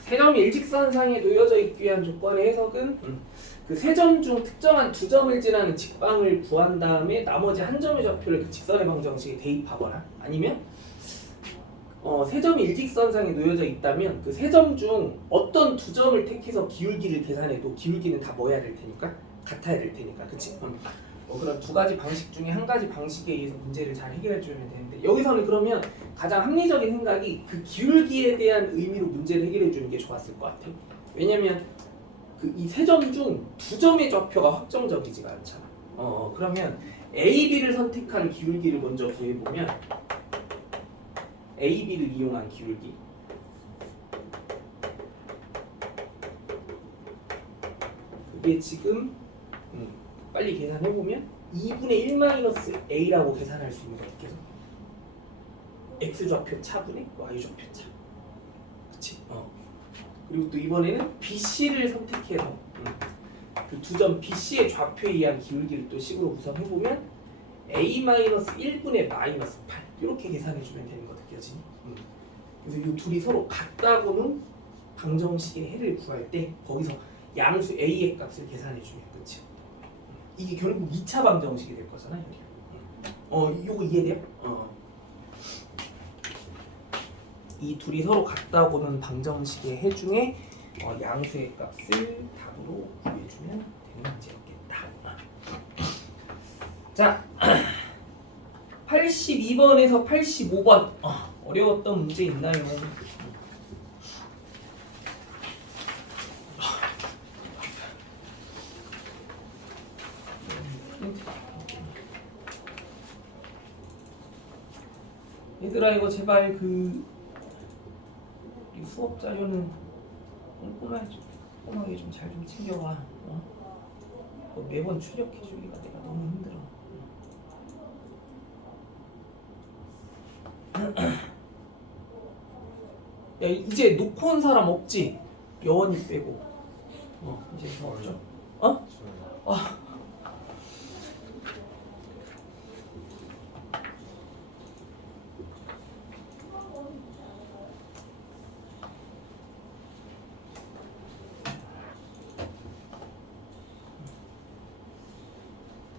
세 점이 일직선상에 놓여져 있기 위한 조건의 해석은 그 세 점 중 특정한 두 점을 지나는 직방을 구한 다음에 나머지 한 점의 좌표를 그 직선의 방정식에 대입하거나 아니면 세 점이 일직선상에 놓여져 있다면 그 세 점 중 어떤 두 점을 택해서 기울기를 계산해도 기울기는 다 뭐 해야 될 테니까? 같아야 될 테니까 그치? 그런 두 가지 방식 중에 한 가지 방식에 의해서 문제를 잘 해결해 주면 되는데 여기서는 그러면 가장 합리적인 생각이 그 기울기에 대한 의미로 문제를 해결해 주는 게 좋았을 것 같아요. 왜냐면 그 이 세 점 중 두 점의 좌표가 확정적이지가 않잖아. 그러면 A, B를 선택한 기울기를 먼저 구해보면 A, B를 이용한 기울기 그게 지금 빨리 계산해보면 2분의 1 마이너스 A라고 계산할 수 있는 거 있겠어? X좌표 차분의 Y좌표 차 그치? 그리고 또 이번에는 BC를 선택해서 그 두 점 BC의 좌표에 의한 기울기를 또 식으로 구성해보면 A-1분의 마이너스 8 이렇게 계산해주면 되는 거 느껴지니? 그래서 이 둘이 서로 같다고는 방정식의 해를 구할 때 거기서 양수 A의 값을 계산해주면 끝이야. 이게 결국 2차 방정식이 될 거잖아. 이거 이해돼요? 이 둘이 서로 같다고는 방정식의 해 중에 양수의 값을 답으로 구해주면 되는 문제였겠다. 자, 82번에서 85번 어려웠던 문제 있나요? 얘들아 이거 제발 그 수업 자료는 꼼꼼하게 좀 잘 좀 챙겨와. 매번 출력해주기가 내가 너무 힘들어. 야 이제 놓고 온 사람 없지? 여원이 빼고. 이제 저 없죠?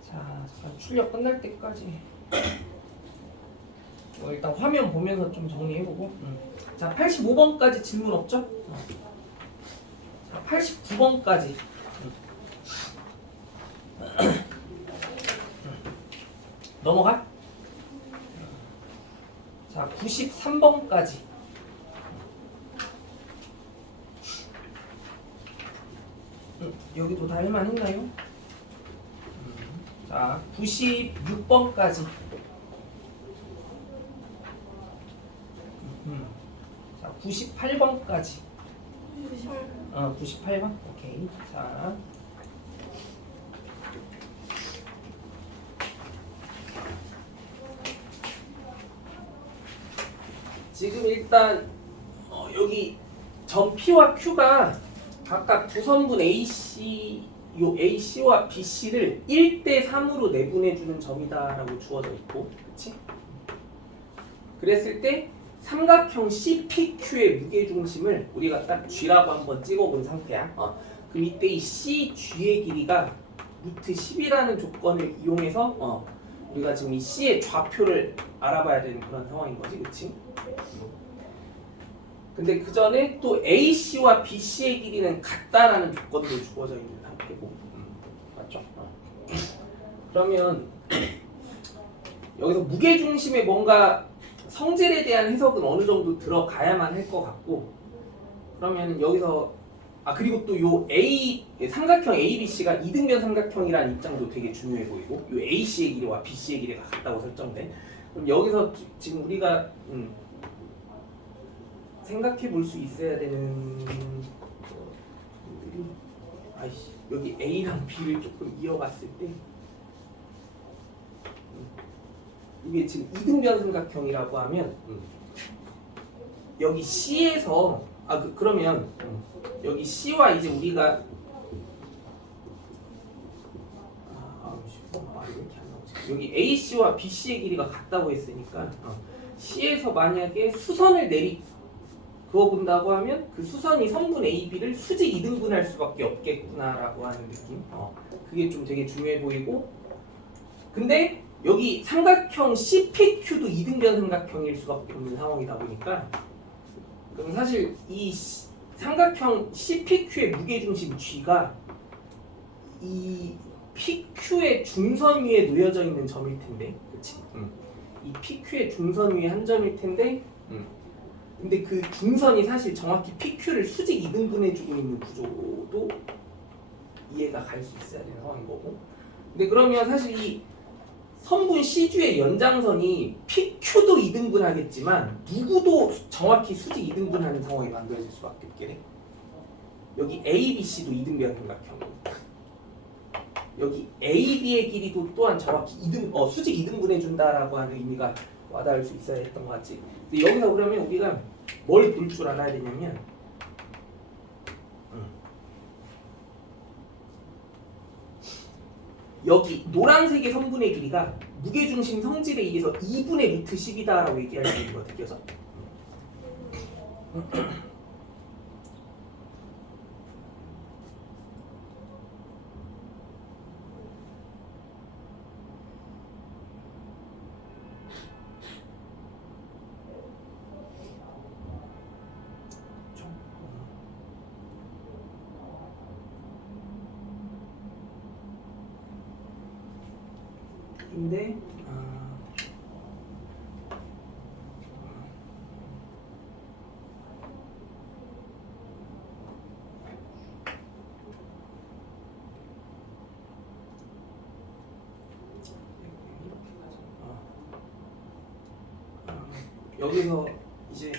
잠깐 출력 끝날 때까지 일단 화면 보면서 좀 정리해보고 자 85번까지 질문 없죠? 자 89번까지 넘어가? 자 93번까지 여기도 다 할만했나요? 자 96번까지 자 98번까지 98번 오케이. 자 지금 일단 여기 점 P와 Q가 각각 두 선분 AC 요 AC와 BC를 1대3으로 내분해주는 점이다라고 주어져 있고, 그렇지? 그랬을 때 삼각형 CPQ의 무게중심을 우리가 딱 G라고 한번 찍어본 상태야. 그럼 이때 이 CG의 길이가 루트 10이라는 조건을 이용해서 우리가 지금 이 C의 좌표를 알아봐야 되는 그런 상황인 거지, 그렇지? 근데 그 전에 또 AC와 BC의 길이는 같다라는 조건도 주어져 있는 상태고, 맞죠? 그러면 여기서 무게중심에 뭔가 성질에 대한 해석은 어느 정도 들어가야만 할 것 같고, 그러면 여기서 그리고 또 요 삼각형 ABC가 이등변 삼각형이라는 입장도 되게 중요해 보이고, 요 AC의 길이와 BC의 길이가 같다고 설정돼. 그럼 여기서 지금 우리가 생각해 볼 수 있어야 되는 것들이 여기 A랑 B를 조금 이어봤을 때 이게 지금 이등변 삼각형이라고 하면 여기 C에서 그러면 여기 C와 이제 우리가 왜 이렇게 안 나오지? 여기 AC와 BC의 길이가 같다고 했으니까 C에서 만약에 수선을 그어 본다고 하면 그 수선이 선분 AB를 수직 이등분할 수밖에 없겠구나라고 하는 느낌. 그게 좀 되게 중요해 보이고, 근데 여기 삼각형 CPQ도 이등변 삼각형일 수밖에 없는 상황이다 보니까, 그럼 사실 이 삼각형 CPQ의 무게중심 G가 이 PQ의 중선 위에 놓여져 있는 점일 텐데, 그치? 이 PQ의 중선 위에 한 점일 텐데, 근데 그 중선이 사실 정확히 PQ를 수직 이등분해주고 있는 구조도 이해가 갈 수 있어야 되는 상황인 거고. 근데 그러면 사실 이 선분 CG의 연장선이 PQ도 이등분하겠지만 누구도 정확히 수직 이등분하는 상황이 만들어질 수밖에 없게 돼. 여기 ABC도 이등변 삼각형이니까. 여기 AB의 길이도 또한 정확히 수직 이등분해준다라고 하는 의미가 와닿을 수 있어야 했던 것 같지. 근데 여기서 그러면 우리가 뭘 볼 줄 알아야 되냐면, 여기 노란색의 선분의 길이가 무게중심 성질에 의해서 2분의 루트 10이다라고 얘기할 수 있는 거 느껴져? 근데 여기서 이제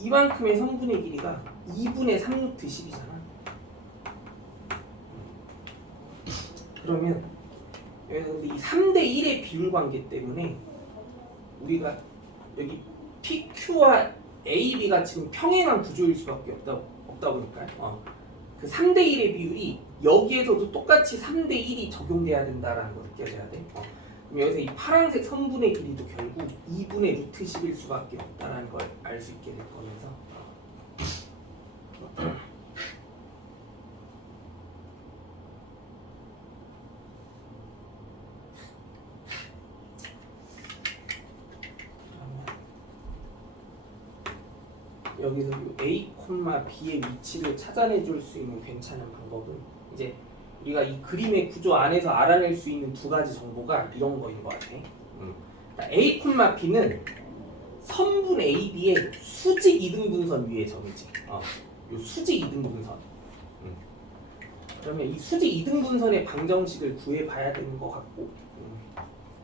이만큼의 선분의 길이가 2분의 3루트 10이잖아. 그러면 근데 이 3대 1의 비율 관계 때문에 우리가 여기 PQ와 AB가 지금 평행한 구조일 수밖에 없다 보니까 그 3대 1의 비율이 여기에서도 똑같이 3대 1이 적용돼야 된다라는 거 느껴져야 돼. 그럼 여기서 이 파란색 선분의 길이도 결국 2분의 루트 10일 수밖에 없다는 걸 알 수 있게 될 거면서 여기서 A, B의 위치를 찾아내 줄 수 있는 괜찮은 방법은 이제 우리가 이 그림의 구조 안에서 알아낼 수 있는 두 가지 정보가 이런 거인 것 같아. A, B는 선분 AB의 수직 이등분선 위의 점이지. 요 수직 이등분선. 그러면 이 수직 이등분선의 방정식을 구해봐야 되는 것 같고,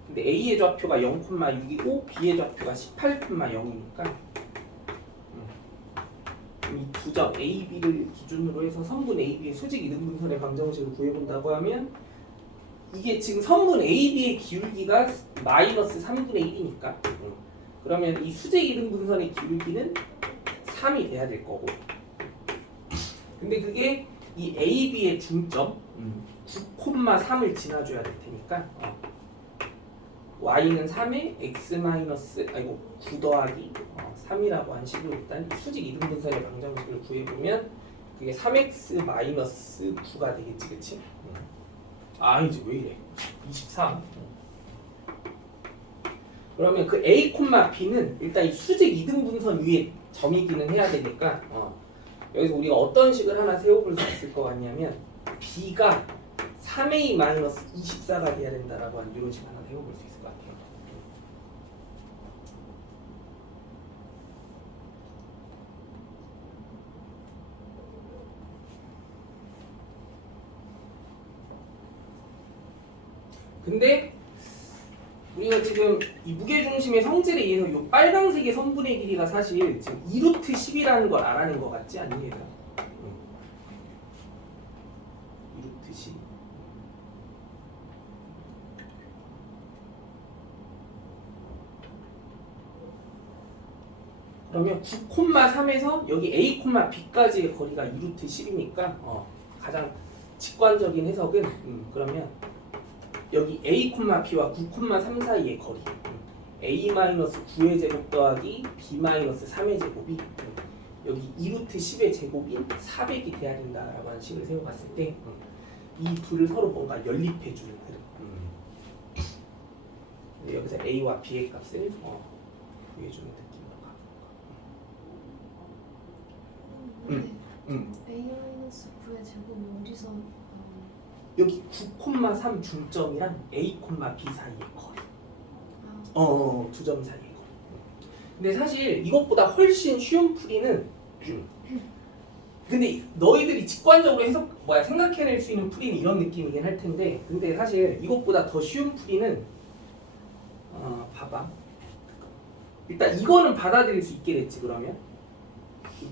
근데 A의 좌표가 0,6이고 B의 좌표가 18,0이니까 이 두 점 A, B를 기준으로 해서 선분 A, B의 수직 이등분선의 방정식을 구해본다고 하면 이게 지금 선분 A, B의 기울기가 마이너스 3분의 1이니까 그러면 이 수직 이등분선의 기울기는 3이 돼야 될 거고, 근데 그게 이 A, B의 중점 9,3을 지나줘야 될 테니까 y는 3에 x 마이너스 9 더하기 3이라고 한 식으로 일단 수직 이등분선의 방정식을 구해보면 그게 3x 마이너스 9가 되겠지, 그치? 이제 왜 이래? 23. 그러면 그 A, B는 일단 이 수직 이등분선 위에 점이기는 해야 되니까 여기서 우리가 어떤 식을 하나 세워볼 수 있을 것 같냐면 B가 3a 마이너스 24가 돼야 된다라고 하는 이런 식 하나 세워볼 수 있을 것 같아요. 근데 우리가 지금 이 무게중심의 성질에 의해서 이 빨강색의 선분의 길이가 사실 지금 2루트 10이라는 걸 알아낸 것 같지 않니 얘들아? 2루트 10. 그러면 9,3에서 여기 A, B까지의 거리가 2루트 10이니까 가장 직관적인 해석은 그러면 여기 a, b와 9,3 사이의 거리 a-9의 제곱 더하기 b-3의 제곱이 여기 2루트 10의 제곱인 400이 돼야 된다라고 하는 식을 세워봤을 때 이 둘을 서로 뭔가 연립해주는 흐름. 여기서 a와 b의 값을 구해주는 느낌으로 가는 거. a-9의 제곱이 어디서 여기 9,3 중점이랑 a, b 사이의 거리. 두 점 사이의 거리. 근데 사실 이것보다 훨씬 쉬운 풀이는 근데 너희들이 직관적으로 생각해낼 수 있는 풀이는 이런 느낌이긴 할 텐데 근데 사실 이것보다 더 쉬운 풀이는 봐봐. 일단 이거는 받아들일 수 있게 됐지 그러면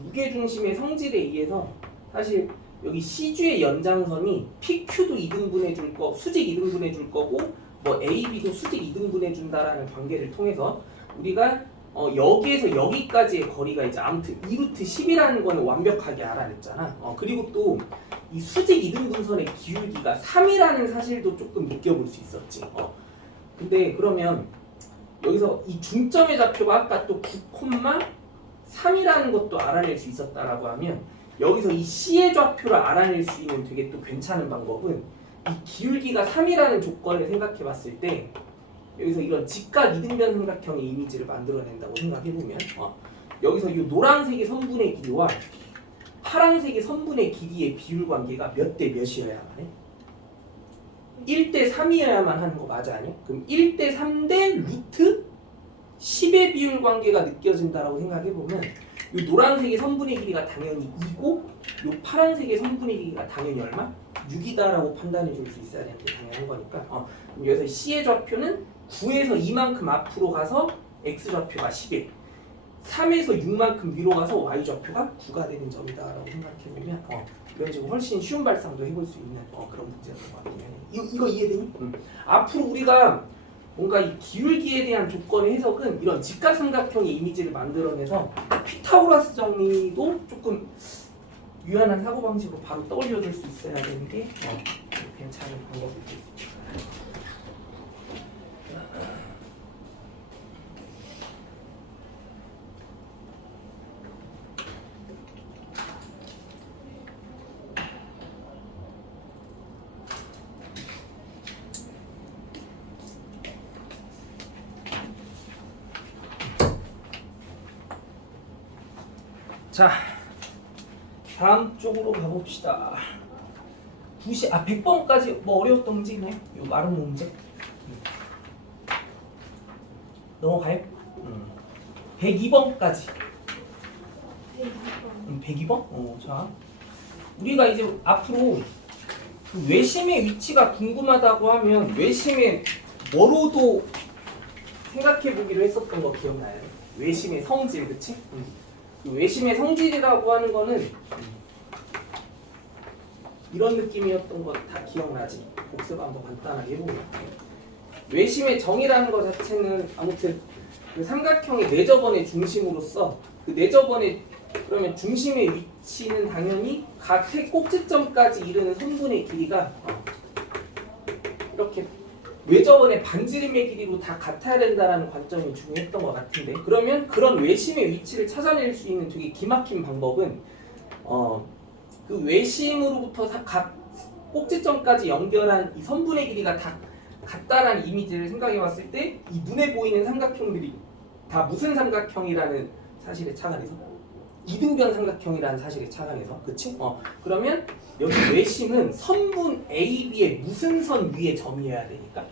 무게중심의 성질에 의해서 사실 여기 C주의 연장선이 PQ도 2등분해 줄 거, 수직 2등분해 줄 거고 뭐 AB도 수직 2등분해 준다라는 관계를 통해서 우리가 여기에서 여기까지의 거리가 이제 아무튼 2루트 10이라는 거는 완벽하게 알아냈잖아. 그리고 또 이 수직 2등분선의 기울기가 3이라는 사실도 조금 느껴볼 수 있었지. 근데 그러면 여기서 이 중점의 좌표가 아까 또 9,3이라는 것도 알아낼 수 있었다라고 하면 여기서 이 C의 좌표를 알아낼 수 있는 되게 또 괜찮은 방법은 이 기울기가 3이라는 조건을 생각해 봤을 때 여기서 이런 직각 이등변 삼각형의 이미지를 만들어낸다고 생각해보면 여기서 이 노란색의 선분의 길이와 파란색의 선분의 길이의 비율 관계가 몇 대 몇이어야만 해? 1대 3이어야만 하는 거 맞아 아니야? 그럼 1대 3대 루트 10의 비율 관계가 느껴진다라고 생각해보면 이 노란색의 선분의 길이가 당연히 2고 이 파란색의 선분의 길이가 당연히 얼마? 6이다라고 판단해 줄 수 있어야 되는데 당연한 거니까 그럼 여기서 C의 좌표는 9에서 2만큼 앞으로 가서 X좌표가 11 3에서 6만큼 위로 가서 Y좌표가 9가 되는 점이다라고 생각해보면 이런 식으로 훨씬 쉬운 발상도 해볼 수 있는 그런 문제였던 것 같긴 해. 이거 이해되니? 앞으로 우리가 뭔가 이 기울기에 대한 조건의 해석은 이런 직각삼각형의 이미지를 만들어내서 피타고라스 정리도 조금 유연한 사고방식으로 바로 떠올려줄 수 있어야 되는 게 괜찮은 방법일 수 있습니다. 자, 다음 쪽으로 가봅시다. 100번까지 뭐 어려웠던 문제 있나요? 요 마른 문제? 넘어가요? 102번까지. 102번? 자, 우리가 이제 앞으로 그 외심의 위치가 궁금하다고 하면 외심의 뭐로도 생각해 보기로 했었던 거 기억나요? 외심의 성질, 그치? 외심의 성질이라고 하는 거는 이런 느낌이었던 거 다 기억나지? 복습 한번 간단하게 해보면 외심의 정의라는 것 자체는 아무튼 그 삼각형의 내저번의 중심으로서 그 내저번의 그러면 중심의 위치는 당연히 각 세 꼭지점까지 이르는 선분의 길이가 이렇게 외저번의 반지름의 길이로 다 같아야 된다는 관점이 중요했던 것 같은데 그러면 그런 외심의 위치를 찾아낼 수 있는 되게 기막힌 방법은 그 외심으로부터 각 꼭지점까지 연결한 이 선분의 길이가 다 같다라는 이미지를 생각해 봤을 때 이 눈에 보이는 삼각형들이 다 무슨 삼각형이라는 사실에 착안해서 이등변 삼각형이라는 사실에 착안해서 그치? 그러면 여기 외심은 선분 AB의 무슨 선 위에 점이어야 되니까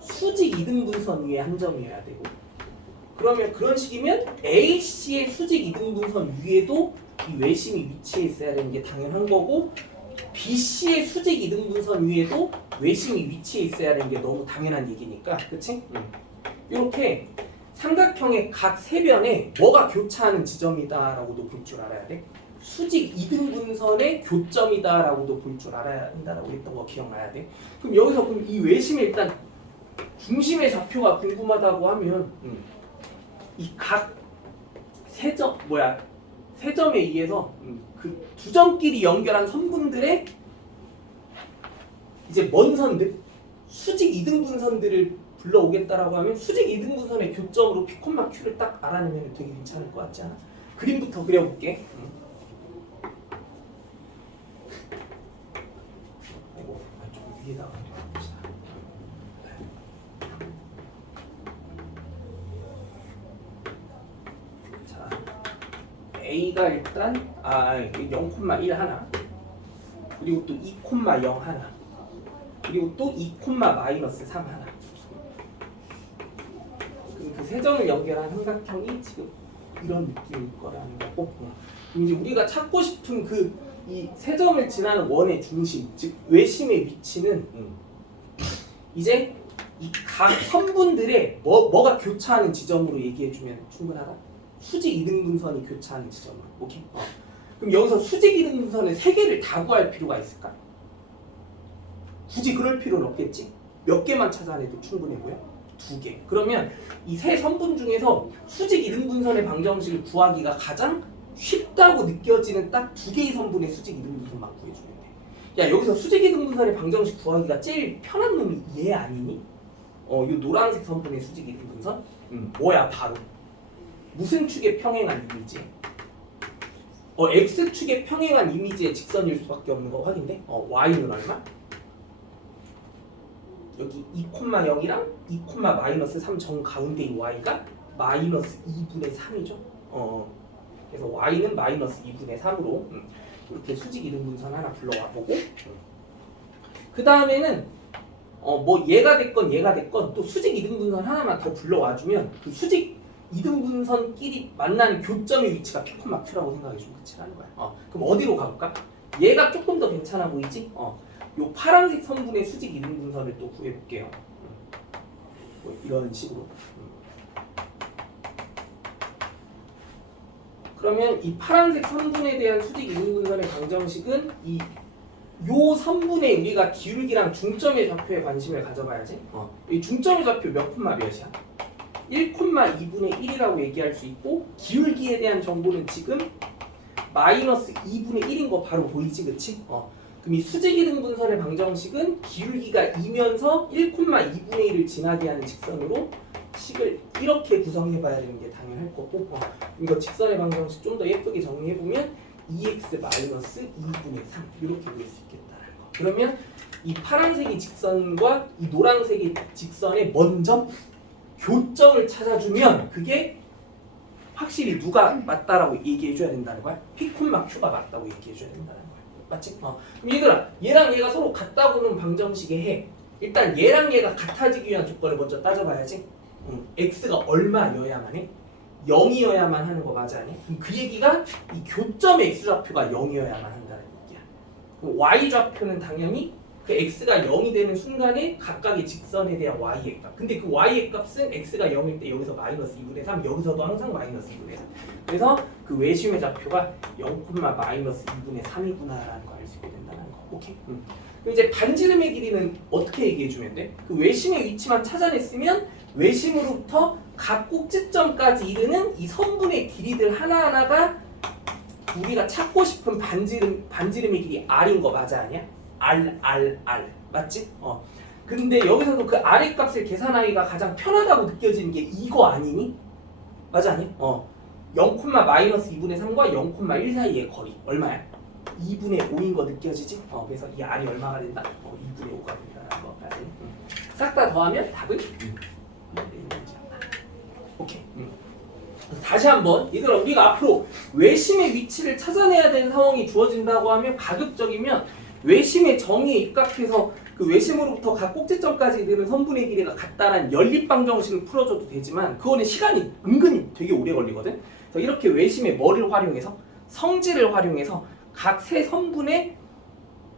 수직 이등분선 위에 한 점이어야 되고 그러면 그런 식이면 AC의 수직 이등분선 위에도 이 외심이 위치해 있어야 되는 게 당연한 거고 BC의 수직 이등분선 위에도 외심이 위치해 있어야 되는 게 너무 당연한 얘기니까 그치? 이렇게 삼각형의 각 세 변에 뭐가 교차하는 지점이다라고도 볼 줄 알아야 돼. 수직 이등분선의 교점이다라고도 볼 줄 알아야 한다라고 했던 거 기억나야 돼. 그럼 여기서 그럼 이 외심의 일단 중심의 좌표가 궁금하다고 하면 이 각 세 점에 의해서 그 두 점끼리 연결한 선분들의 이제 먼 선들 수직 이등분선들을 불러오겠다라고 하면 수직 이등분선의 교점으로 P, Q를 딱 알아내면 되게 괜찮을 것 같지 않아? 그림부터 그려볼게. 아이고, 좀 위에다가 그려봅시다. 자, A가 일단 0,1 하나, 그리고 또 2,0 하나, 그리고 또 2, 마이너스 3 하나. 그럼 그 세 점을 연결한 삼각형이 지금 이런 느낌일 거라는 거고. 그럼 이제 우리가 찾고 싶은 그 이 세 점을 지나는 원의 중심, 즉 외심의 위치는 이제 이 각 선분들의 뭐가 교차하는 지점으로 얘기해주면 충분하다. 수직 이등분선이 교차하는 지점으로. 오케이. 그럼 여기서 수직 이등분선의 세 개를 다 구할 필요가 있을까? 굳이 그럴 필요는 없겠지. 몇 개만 찾아내도 충분해 보여? 2개. 그러면 이 세 선분 중에서 수직 이등분선의 방정식을 구하기가 가장 쉽다고 느껴지는 딱 2개의 선분의 수직 이등분선만 구해주면 돼. 야, 여기서 수직 이등분선의 방정식 구하기가 제일 편한 놈이 얘 아니니? 이 노란색 선분의 수직 이등분선? 뭐야 바로 무슨 축에 평행한 이미지? x축에 평행한 이미지의 직선일 수밖에 없는 거 확인돼? y는 얼마? 여기 2,0이랑 2, 마이너스 3 정 가운데의 y가 마이너스 2분의 3이죠. 그래서 y는 마이너스 2분의 3으로 이렇게 수직 이등분선 하나 불러와 보고, 그 다음에는 뭐 얘가 됐건 또 수직 이등분선 하나만 더 불러와 주면 그 수직 이등분선끼리 만나는 교점의 위치가 P, Q라고 생각해주면 끝이라는 거야. 그럼 어디로 가볼까? 얘가 조금 더 괜찮아 보이지? 요 파란색 선분의 수직 이등분선을 또 구해볼게요. 뭐 이런 식으로. 그러면 이 파란색 선분에 대한 수직 이등분선의 방정식은 요 선분의 우리가 기울기랑 중점의 좌표에 관심을 가져봐야지. 이 중점의 좌표 몇 콤마 몇이야? 1,2분의 1이라고 얘기할 수 있고, 기울기에 대한 정보는 지금 마이너스 2분의 1인 거 바로 보이지, 그치? 그럼 이 수직 이등분선의 방정식은 기울기가 2면서 1,2분의 1을 지나게 하는 직선으로 식을 이렇게 구성해봐야 되는 게 당연할 거고, 이거 직선의 방정식 좀 더 예쁘게 정리해보면 2x 마이너스 2분의 3 이렇게 그릴 수 있겠다는 거. 그러면 이 파란색이 직선과 이 노란색이 직선의 먼저 교점을 찾아주면 그게 확실히 누가 맞다라고 얘기해줘야 된다는 거야. P, Q가 맞다고 얘기해줘야 된다는 거야. 맞지? 그럼 얘들아, 얘랑 얘가 서로 같다고는 방정식에 해. 일단 얘랑 얘가 같아지기 위한 조건을 먼저 따져봐야지. x가 얼마여야만 해? 0이어야만 하는 거 맞아 아니? 그럼 그 얘기가 이 교점의 x좌표가 0이어야만 한다는 얘기야. 그럼 y좌표는 당연히 그 x가 0이 되는 순간에 각각의 직선에 대한 y의 값. 근데 그 y의 값은 x가 0일 때 여기서 마이너스 2분의 3, 여기서도 항상 마이너스 2분의 3. 그래서 그 외심의 좌표가 0, 마이너스 2분의 3이구나라는 거 알 수 있게 된다는 거. 오케이? 그럼 이제 반지름의 길이는 어떻게 얘기해주면 돼? 그 외심의 위치만 찾아냈으면 외심으로부터 각 꼭지점까지 이르는 이 선분의 길이들 하나하나가 우리가 찾고 싶은 반지름의 길이 R인 거 맞아 아니야? R 맞지? 근데 여기서도 그 R의 값을 계산하기가 가장 편하다고 느껴지는 게 이거 아니니? 맞아 아니야? 0, 마이너스 2분의 3과 0,1 사이의 거리 얼마야? 2분의 5인 거 느껴지지? 그래서 이 R이 얼마가 된다? 2분의 5가 된다는 거 맞지? 싹 다 더하면 답은? 오케이. 다시 한번 얘들아, 우리가 앞으로 외심의 위치를 찾아내야 되는 상황이 주어진다고 하면 가급적이면 외심의 정의에 입각해서 그 외심으로부터 각 꼭지점까지 이르는 선분의 길이가 같다는 연립방정식을 풀어줘도 되지만 그거는 시간이 은근히 되게 오래 걸리거든. 그래서 이렇게 외심의 뭐를 활용해서? 성질을 활용해서 각 세 선분의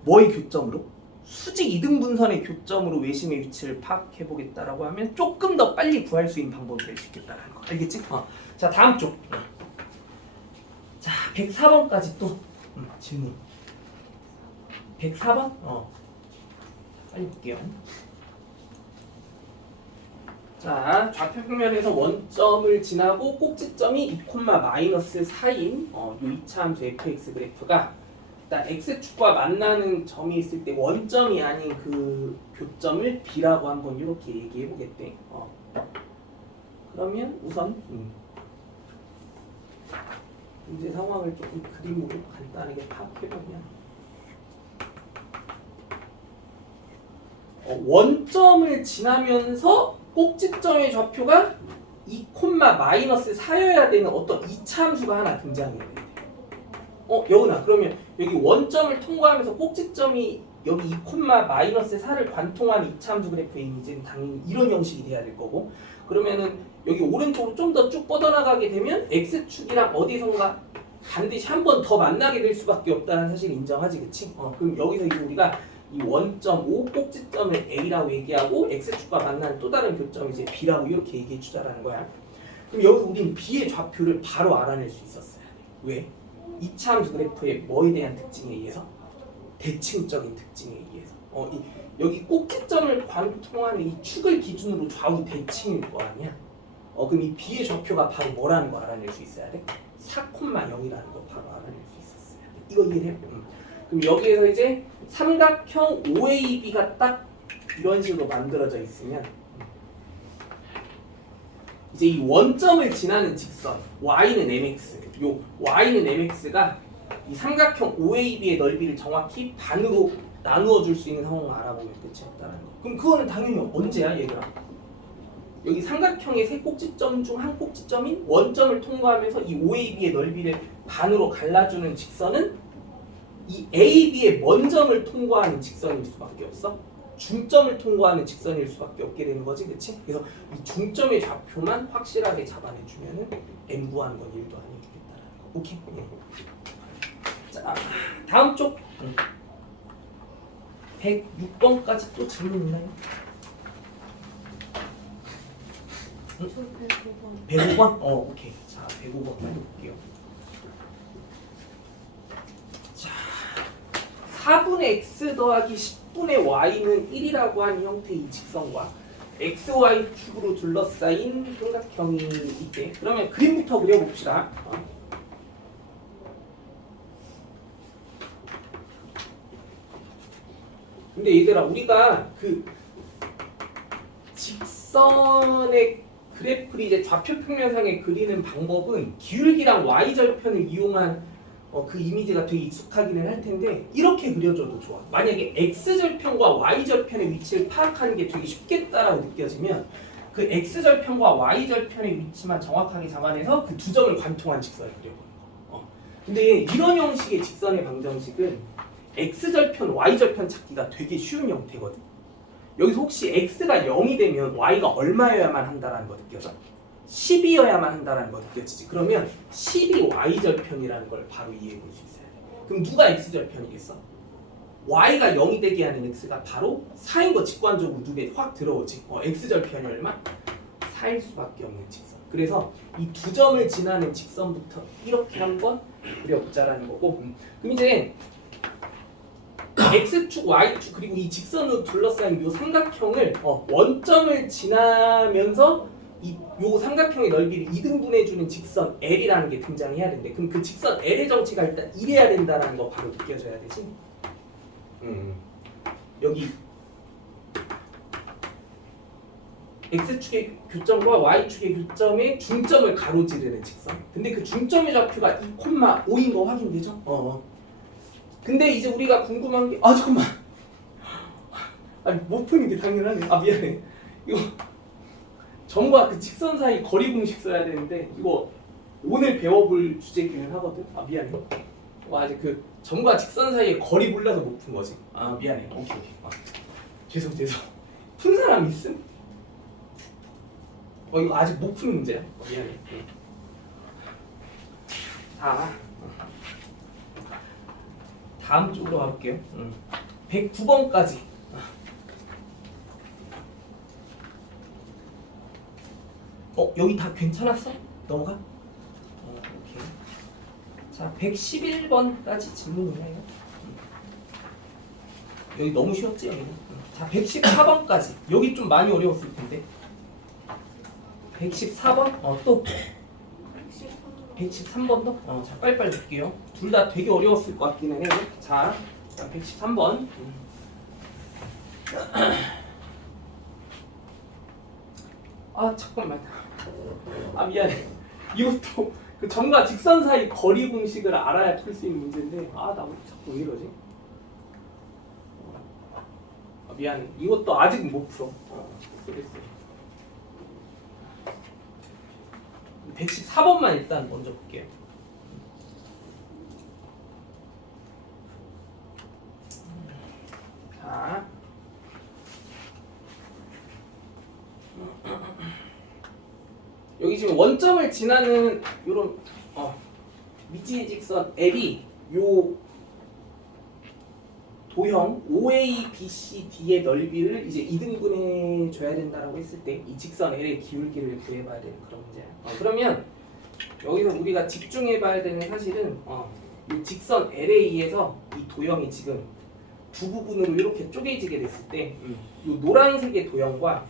뭐의 교점으로? 수직 이등분선의 교점으로 외심의 위치를 파악해 보겠다라고 하면 조금 더 빨리 구할 수 있는 방법이 될 수 있겠다라는 거. 알겠지? 자, 다음 쪽. 자, 104번까지 또 질문. 104번? 빨리 볼게요. 자, 좌표평면에서 원점을 지나고 꼭지점이 2, 마이너스 4인 요 이차함수 fx 그래프가 일단 x축과 만나는 점이 있을 때 원점이 아닌 그 교점을 B라고 한번 이렇게 얘기해 보겠대. 그러면 우선 문제 상황을 조금 그림으로 간단하게 파악해 보면 원점을 지나면서 꼭지점의 좌표가 2,-4여야 되는 어떤 이차 함수가 하나 등장해야 돼. 여은아, 그러면 여기 원점을 통과하면서 꼭지점이 여기 2,-4를 관통하는 이차 함수 그래프의 이미지는 당연히 이런 형식이 돼야 될 거고, 그러면은 여기 오른쪽으로 좀 더 쭉 뻗어나가게 되면 x축이랑 어디선가 반드시 한 번 더 만나게 될 수밖에 없다는 사실을 인정하지, 그치? 그럼 여기서 이제 우리가 이 원점 O 꼭지점을 A라고 얘기하고 x축과 만나는 또 다른 교점을 이제 B라고 이렇게 얘기해 주자라는 거야. 그럼 여기서 우리는 B의 좌표를 바로 알아낼 수 있었어야 돼. 왜? 이차 함수 그래프의 뭐에 대한 특징에 의해서? 대칭적인 특징에 의해서. 여기 꼭지점을 관통하는 이 축을 기준으로 좌우 대칭일 거 아니야? 그럼 이 B의 좌표가 바로 뭐라는 거 알아낼 수 있어야 돼? 4,0이라는 거 바로 알아낼 수 있었어야 돼. 이거 이해해? 그럼 여기에서 이제 삼각형 OAB가 딱 이런 식으로 만들어져 있으면 이제 이 원점을 지나는 직선 y는 mx, 요 y는 mx가 이 삼각형 OAB의 넓이를 정확히 반으로 나누어 줄 수 있는 상황을 알아보면 끝이 없다는 거. 그럼 그거는 당연히 언제야, 얘들아? 여기 삼각형의 세 꼭지점 중 한 꼭지점인 원점을 통과하면서 이 OAB의 넓이를 반으로 갈라주는 직선은 이 AB의 먼점을 통과하는 직선일 수밖에 없어. 중점을 통과하는 직선일 수밖에 없게 되는 거지, 그치? 그래서 이 중점의 좌표만 확실하게 잡아내주면은 M 구하는 건 일도 아니겠다라는 거. 오케이? 자, 다음 쪽 106번까지 또 질문 있나요? 저 105번. 105번? 오케이. 자, 105번까지 볼게요. 자, 4분의 x 더하기 10분의 y는 1이라고 하는 형태의 이 직선과 xy 축으로 둘러싸인 삼각형이 있대. 그러면 그림부터 그려봅시다. 근데 얘들아, 우리가 그 직선의 그래프를 이제 좌표 평면상에 그리는 방법은 기울기랑 y절편을 이용한 그 이미지가 되게 익숙하기는 할 텐데 이렇게 그려줘도 좋아. 만약에 x절편과 y절편의 위치를 파악하는 게 되게 쉽겠다라고 느껴지면 그 x절편과 y절편의 위치만 정확하게 잡아내서 그 두 점을 관통한 직선을 그려보는 거. 근데 이런 형식의 직선의 방정식은 x절편, y절편 찾기가 되게 쉬운 형태거든. 여기서 혹시 x가 0이 되면 y가 얼마여야만 한다라는 거 느껴져? 10이어야만 한다는 거 느껴지지. 그러면 10이 y절편이라는 걸 바로 이해해 볼 수 있어야 돼. 그럼 누가 x절편이겠어? y가 0이 되게 하는 x가 바로 4인 거 직관적으로 눈에 확 들어오지. x절편이 얼마? 4일 수밖에 없는 직선. 그래서 이 두 점을 지나는 직선부터 이렇게 한번 그려보자라는 거고, 그럼 이제 x축, y축 그리고 이 직선으로 둘러싸인 이 삼각형을 원점을 지나면서 요 삼각형의 넓이를 2등분해주는 직선 L이라는 게 등장해야 되는데, 그럼 그 직선 L의 정체가 일단 이래야 된다는 거 바로 느껴져야 되지. 여기 x축의 교점과 y축의 교점의 중점을 가로지르는 직선. 근데 그 중점의 좌표가 2,5인 거 확인되죠? 근데 이제 우리가 궁금한 게, 잠깐만. 아니, 못 푸는 게 당연하네. 미안해. 이거 점과 그 직선 사이 거리 공식 써야 되는데 이거 오늘 배워볼 주제기는 하거든. 미안해. 아직 그 점과 직선 사이의 거리 몰라서 못 푼 거지. 미안해. 오케이. 죄송. 푼 사람 있음? 이거 아직 못 푸는 문제야. 미안해. 다음 쪽으로 가볼게요. 109번까지. 여기 다 괜찮았어? 넘어가? 오케이. 자, 111번까지 질문 있나요? 여기 너무 쉬웠지? 여기는? 자, 114번까지. 여기 좀 많이 어려웠을 텐데. 114번? 또 113번. 113번도? 자, 빨리빨리 볼게요. 둘 다 되게 어려웠을 것 같기는 해요. 자, 113번. 아, 잠깐만. 아, 미안해. 이것도 그 점과 직선 사이 거리 공식을 알아야 풀 수 있는 문제인데, 아, 나 자꾸 왜 이러지? 아, 미안해. 이것도 아직 못 풀어. 모르겠어요. 114번만 일단 먼저 볼게요. 자, 여기 지금 원점을 지나는 요런 미지의 직선 L이 요 도형 OA, BC, D의 넓이를 이제 2등분해 줘야 된다라고 했을 때 이 직선 L의 기울기를 구해봐야 되는 그런 문제야. 그러면 여기서 우리가 집중해봐야 되는 사실은 이 직선 L에 의해서 이 도형이 지금 두 부분으로 이렇게 쪼개지게 됐을 때 이 노란색의 도형과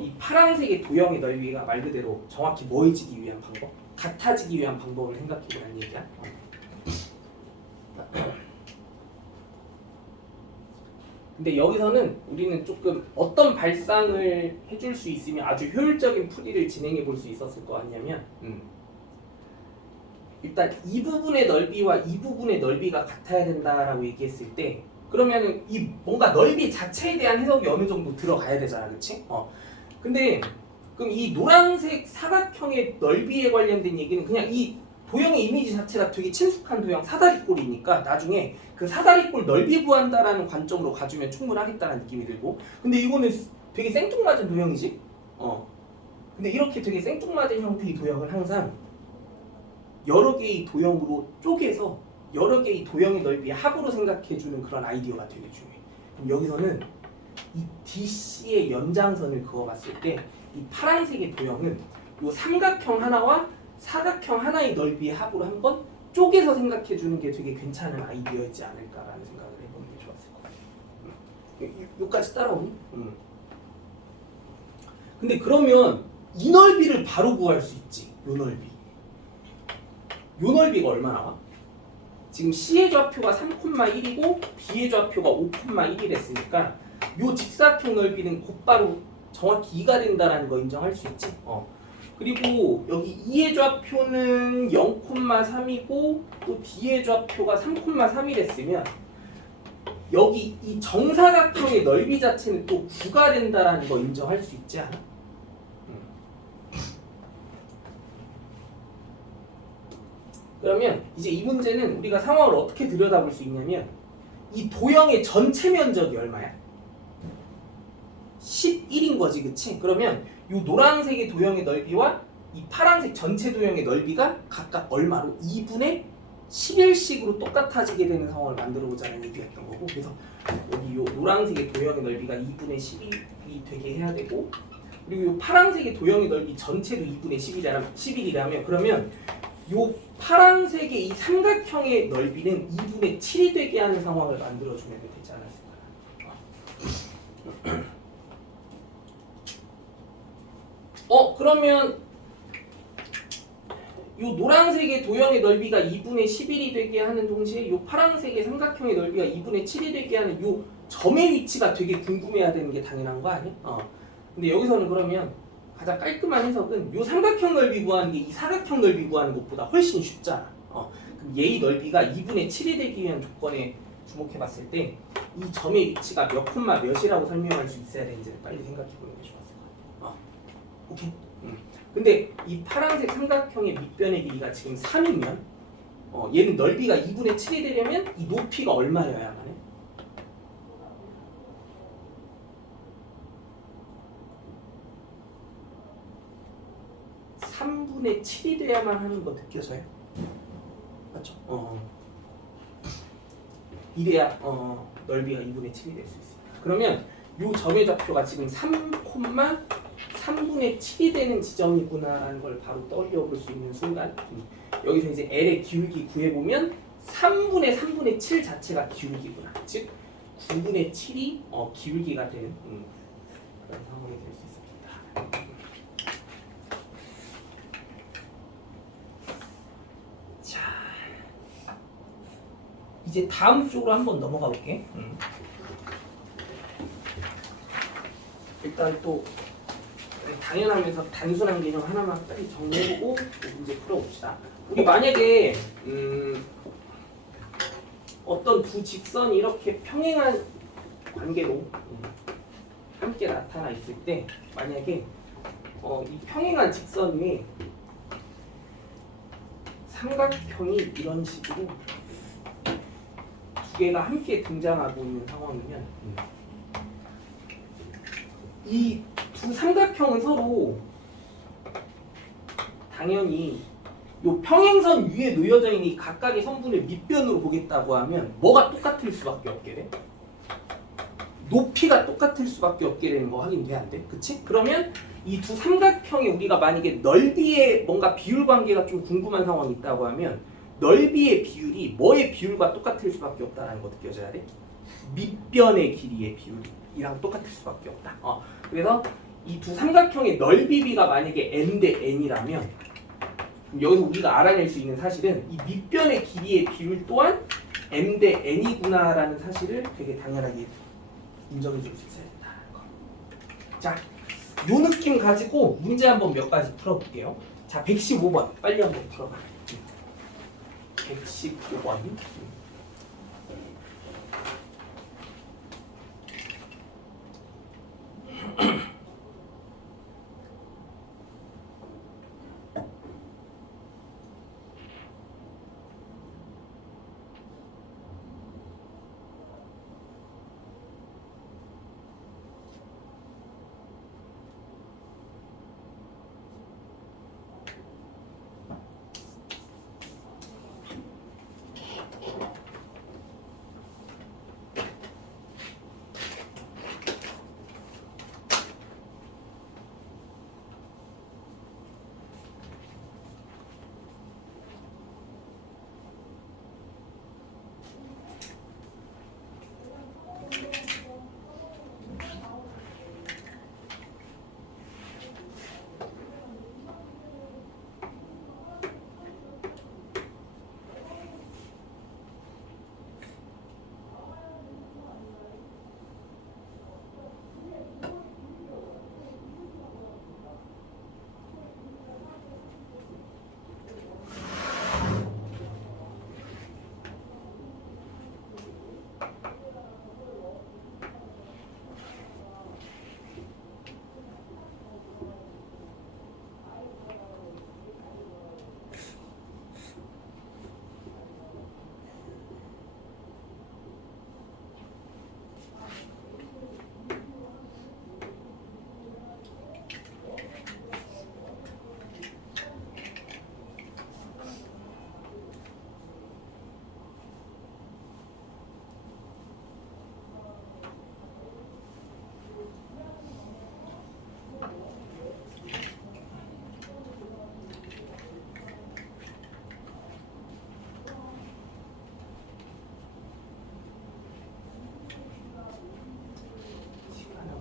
이 파란색의 도형의 넓이가 말 그대로 정확히 뭐해지기 위한 방법? 같아지기 위한 방법을 생각해보라는 얘기야. 근데 여기서는 우리는 조금 어떤 발상을 해줄 수 있으면 아주 효율적인 풀이를 진행해 볼 수 있었을 것 같냐면 일단 이 부분의 넓이와 이 부분의 넓이가 같아야 된다라고 얘기했을 때 그러면은 이 뭔가 넓이 자체에 대한 해석이 어느 정도 들어가야 되잖아, 그렇지? 근데 그럼 이 노란색 사각형의 넓이에 관련된 얘기는 그냥 이 도형의 이미지 자체가 되게 친숙한 도형 사다리꼴이니까 나중에 그 사다리꼴 넓이 구한다라는 관점으로 가주면 충분하겠다는 느낌이 들고 근데 이거는 되게 생뚱맞은 도형이지? 근데 이렇게 되게 생뚱맞은 형태의 도형을 항상 여러 개의 도형으로 쪼개서 여러 개의 도형의 넓이의 합으로 생각해주는 그런 아이디어가 되게 중요해. 그럼 여기서는 이 DC의 연장선을 그어봤을 때 이 파란색의 도형은 이 삼각형 하나와 사각형 하나의 넓이의 합으로 한번 쪼개서 생각해주는 게 되게 괜찮은 아이디어이지 않을까라는 생각을 해보는 게 좋았을 것 같아요. 여기까지 따라오니? 근데 그러면 이 넓이를 바로 구할 수 있지. 요 넓이. 요 넓이가 얼마 나와? 지금 C의 좌표가 3,1이고 B의 좌표가 5,1이랬으니까 요 직사각 넓이는 곧바로 정확히 2가 된다라는 거 인정할 수 있지? 그리고 여기 E의 좌표는 0,3이고 또 D의 좌표가 3,3이랬으면 여기 이 정사각형의 넓이 자체는 또 9가 된다라는 거 인정할 수 있지 않아? 그러면 이제 이 문제는 우리가 상황을 어떻게 들여다볼 수 있냐면 이 도형의 전체 면적이 얼마야? 11인 거지, 그치? 그러면 이 노란색의 도형의 넓이와 이 파란색 전체 도형의 넓이가 각각 얼마로? 2분의 11씩으로 똑같아지게 되는 상황을 만들어 보자는 얘기였던 거고 그래서 여기 이 노란색의 도형의 넓이가 2분의 11이 되게 해야 되고 그리고 이 파란색의 도형의 넓이 전체도 2분의 11이라면 그러면 이 파란색의 이 삼각형의 넓이는 2분의 7이 되게 하는 상황을 만들어주면 되지 않았을까? 그러면 이 노란색의 도형의 넓이가 2분의 11이 되게 하는 동시에 이 파란색의 삼각형의 넓이가 2분의 7이 되게 하는 이 점의 위치가 되게 궁금해야 되는 게 당연한 거 아니야? 근데 여기서는 그러면 가장 깔끔한 해석은 이 삼각형 넓이 구하는 게 이 사각형 넓이 구하는 것보다 훨씬 쉽잖아. 그럼 얘의 넓이가 2분의 7이 되기 위한 조건에 주목해봤을 때 이 점의 위치가 몇 콤마 몇이라고 설명할 수 있어야 되는지를 빨리 생각해보는 게 좋았을 것 같아. 오케이. 근데 이 파란색 삼각형의 밑변의 길이가 지금 3이면 얘는 넓이가 2분의 7이 되려면 이 높이가 얼마여야만 해? (3분의 7이) 돼야만 하는 거 느껴져요? 맞죠? 이래야 넓이가 2분의 7이 될 수 있습니다. 그러면 이 점의 좌표가 지금 3,3분의 7이 되는 지점이구나라는 걸 바로 떠올려 볼 수 있는 순간 여기서 이제 L의 기울기 구해보면 3분의 7 자체가 기울기구나. 즉 9분의 7이 기울기가 되는 그런 상황이 될 수 있습니다. 이제 다음 쪽으로 한번 넘어가 볼게. 일단 또 당연하면서 단순한 개념 하나만 빨리 정리해보고 문제 풀어봅시다. 우리 만약에 어떤 두 직선이 이렇게 평행한 관계로 함께 나타나 있을 때 만약에 이 평행한 직선 위에 삼각형이 이런 식으로 두 개가 함께 등장하고 있는 상황이면 이 두 삼각형은 서로 당연히 요 평행선 위에 놓여져 있는 이 각각의 선분을 밑변으로 보겠다고 하면 뭐가 똑같을 수밖에 없게 돼? 높이가 똑같을 수밖에 없게 되는 거 확인돼야 안 돼? 그치? 그러면 이 두 삼각형에 우리가 만약에 넓이의 뭔가 비율 관계가 좀 궁금한 상황이 있다고 하면 넓이의 비율이 뭐의 비율과 똑같을 수밖에 없다는 거 느껴져야 돼? 밑변의 길이의 비율이랑 똑같을 수밖에 없다. 그래서 이 두 삼각형의 넓이비가 만약에 n 대 n이라면 여기서 우리가 알아낼 수 있는 사실은 이 밑변의 길이의 비율 또한 m 대 n이구나라는 사실을 되게 당연하게 인정해 줄 수 있어야 된다는 거. 자, 요 느낌 가지고 문제 한번 몇 가지 풀어볼게요. 자, 115번 빨리 한번 풀어봐. 115번.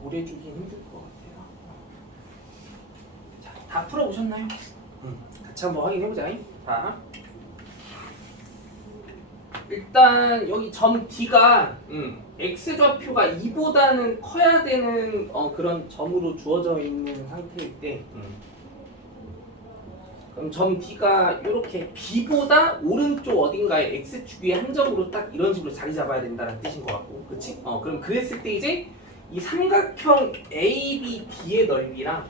오래 주긴 힘들 것 같아요. 자, 다 풀어보셨나요? 같이 한번 확인해보자. 자, 일단 여기 점 D가 X좌표가 2보다는 커야 되는 그런 점으로 주어져 있는 상태일 때 그럼 점 D가 이렇게 B보다 오른쪽 어딘가에 X축 위에 한 점으로 딱 이런 식으로 자리 잡아야 된다는 뜻인 것 같고, 그치? 그럼 그랬을 때 이제 이 삼각형 ABD의 넓이랑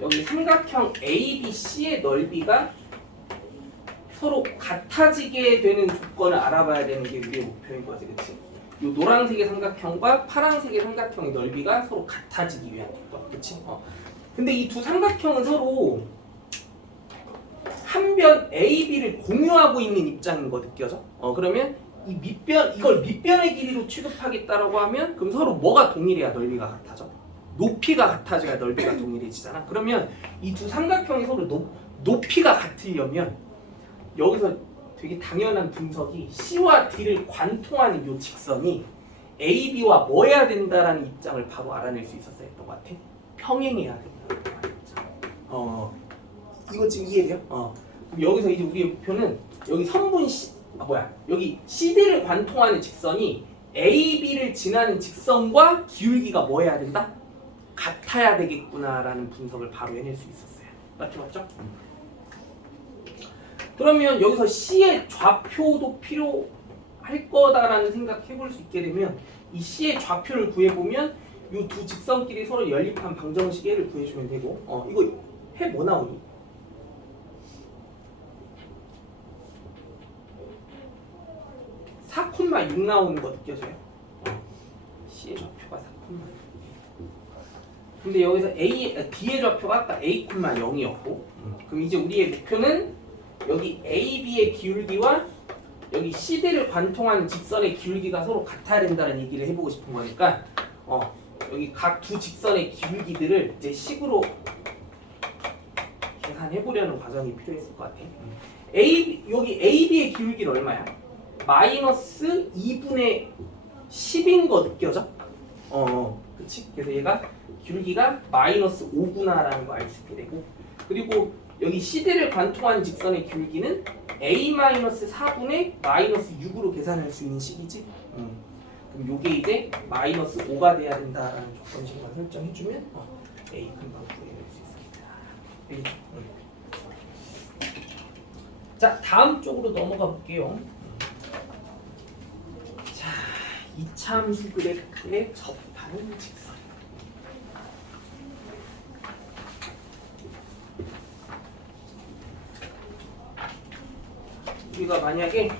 여기 삼각형 ABC의 넓이가 서로 같아지게 되는 조건을 알아봐야 되는 게 우리의 목표인 거지, 그치? 이 노란색의 삼각형과 파란색의 삼각형의 넓이가 서로 같아지기 위한 조건, 그치? 근데 이 두 삼각형은 서로 한 변 AB를 공유하고 있는 입장인 거 느껴져? 그러면 이 이걸 밑변의 길이로 취급하겠다라고 하면 그럼 서로 뭐가 동일해야 넓이가 같아져? 높이가 같아져야 넓이가 동일해지잖아. 그러면 이 두 삼각형이 서로 높이가 같으려면 여기서 되게 당연한 분석이 C와 D를 관통하는 이 직선이 AB와 뭐 해야 된다라는 입장을 바로 알아낼 수 있었어야 했던 것 같아. 평행해야 된다. 이거 지금 이해돼요? 그럼 여기서 이제 우리의 목표는 여기 선분 여기 CD를 관통하는 직선이 AB를 지나는 직선과 기울기가 뭐 해야 된다? 같아야 되겠구나라는 분석을 바로 해낼 수 있었어요. 맞죠? 그러면 여기서 C의 좌표도 필요할 거다라는 생각해볼 수 있게 되면 이 C의 좌표를 구해보면 이 두 직선끼리 서로 연립한 방정식을 구해주면 되고 이거 해 뭐 나오니? 4,6 나오는 거 느껴져요? C의 좌표가 4,6. 근데 여기서 B의 좌표가 아까 A,0이었고 그럼 이제 우리의 목표는 여기 AB의 기울기와 여기 CD를 관통하는 직선의 기울기가 서로 같아야 된다는 얘기를 해보고 싶은 거니까 여기 각 두 직선의 기울기들을 이제 식으로 계산해보려는 과정이 필요했을 것 같아. 여기 AB의 기울기는 얼마야? 마이너스 2분의 10인 거 느껴져? 그치? 그래서 얘가 기울기가 마이너스 5구나라는 거 알 수 있게 되고 그리고 여기 CD를 관통하는 직선의 기울기는 A-4분의 마이너스 6으로 계산할 수 있는 식이지? 그럼 요게 이제 마이너스 5가 돼야 된다라는 조건식만 설정해주면 A 금방 구해낼 수 있습니다. 자, 다음 쪽으로 넘어가 볼게요. 자, 이차함수 그래프에 접하는 직선. 우리가 만약에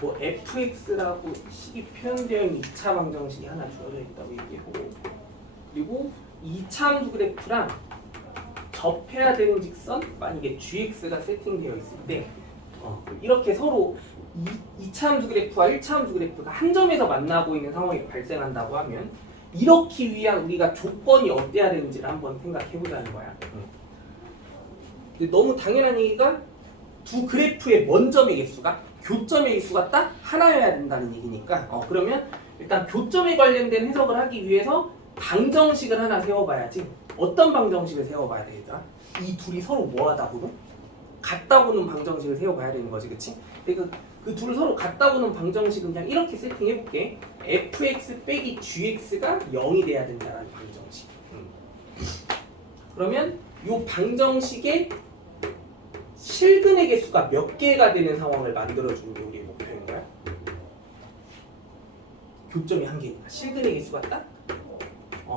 뭐 fx라고 식이 표현되어 있는 2차 방정식이 하나 주어져 있다고 얘기하고 그리고 2차 함수 그래프랑 접해야 되는 직선 만약에 gx가 세팅되어 있을 때 이렇게 서로 2차 함수 그래프와 1차 함수 그래프가 한 점에서 만나고 있는 상황이 발생한다고 하면 이렇기 위한 우리가 조건이 어때야 되는지를 한번 생각해보자는 거야. 근데 너무 당연한 얘기가 두 그래프의 원점의 개수가 교점의 개수가 딱 하나여야 된다는 얘기니까 그러면 일단 교점에 관련된 해석을 하기 위해서 방정식을 하나 세워봐야지. 어떤 방정식을 세워봐야 되겠다? 이 둘이 서로 뭐하다고는? 같다고는 방정식을 세워봐야 되는 거지, 그치? 그 둘을 서로 같다고는 방정식은 그냥 이렇게 세팅해볼게. fx 빼기 gx가 0이 돼야 된다는 방정식. 그러면 이 방정식의 실근의 개수가 몇 개가 되는 상황을 만들어주는 게 우리의 목표인 거야. 교점이 한 개니까 실근의 개수가 딱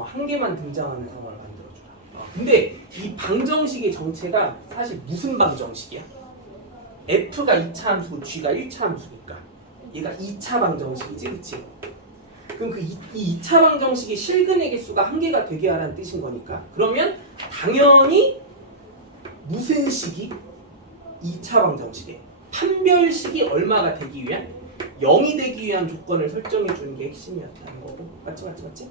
한 개만 등장하는 상황을 만들어주라. 근데 이 방정식의 정체가 사실 무슨 방정식이야? f가 2차 함수고 g가 1차 함수니까 얘가 2차 방정식이지, 그치? 그럼 그 2차 방정식의 실근의 개수가 한 개가 되게 하라는 뜻인 거니까 그러면 당연히 무슨 식이 2차 방정식에 판별식이 얼마가 되기 위한 0이 되기 위한 조건을 설정해 주는 게 핵심이었다는 거고 맞지?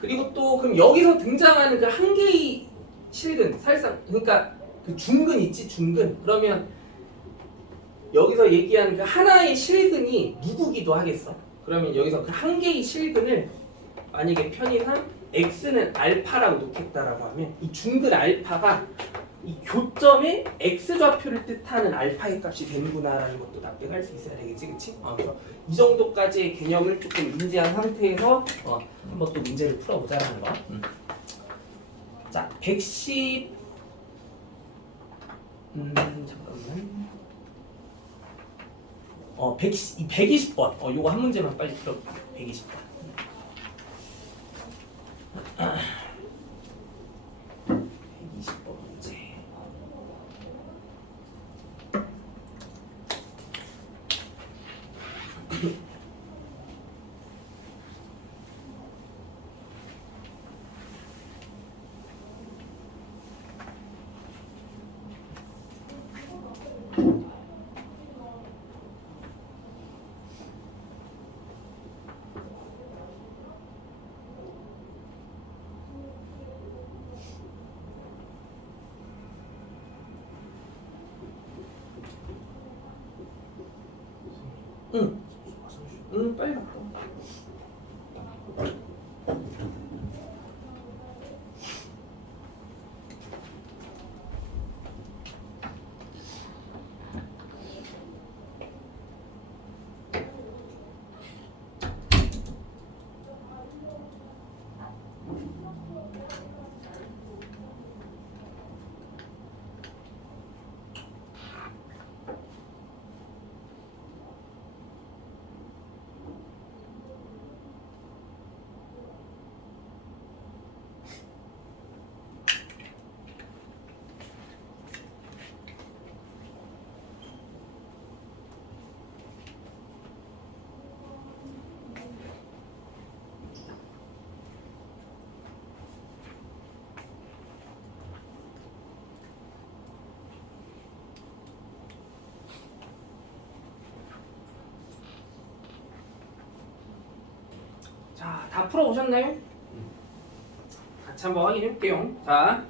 그리고 또 그럼 여기서 등장하는 그 한 개의 실근 사실상 그러니까 그 중근 있지 중근 그러면 여기서 얘기하는 그 하나의 실근이 누구기도 하겠어. 그러면 여기서 그 한 개의 실근을 만약에 편의상 x는 알파라고 놓겠다라고 하면 이 중근 알파가 이 교점의 x좌표를 뜻하는 알파의 값이 되는구나라는 것도 납득할 수 있어야 되겠지, 그치? 그래서 이 정도까지의 개념을 조금 인지한 상태에서 한번 또 문제를 풀어보자라는 거. 자, 110 잠깐만. 120번. 요거 한 문제만 빨리 풀어볼게요. 120번. 120번 문제. 빨리 갔다 와. 자, 다 풀어보셨나요? 같이 한번 확인해 볼게요. 자,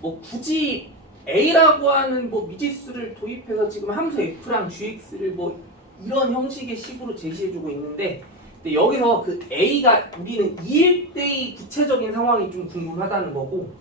뭐 굳이 A라고 하는 뭐 미지수를 도입해서 지금 함수 F랑 GX를 뭐 이런 형식의 식으로 제시해주고 있는데, 근데 여기서 그 A가 우리는 2일 때의 구체적인 상황이 좀 궁금하다는 거고,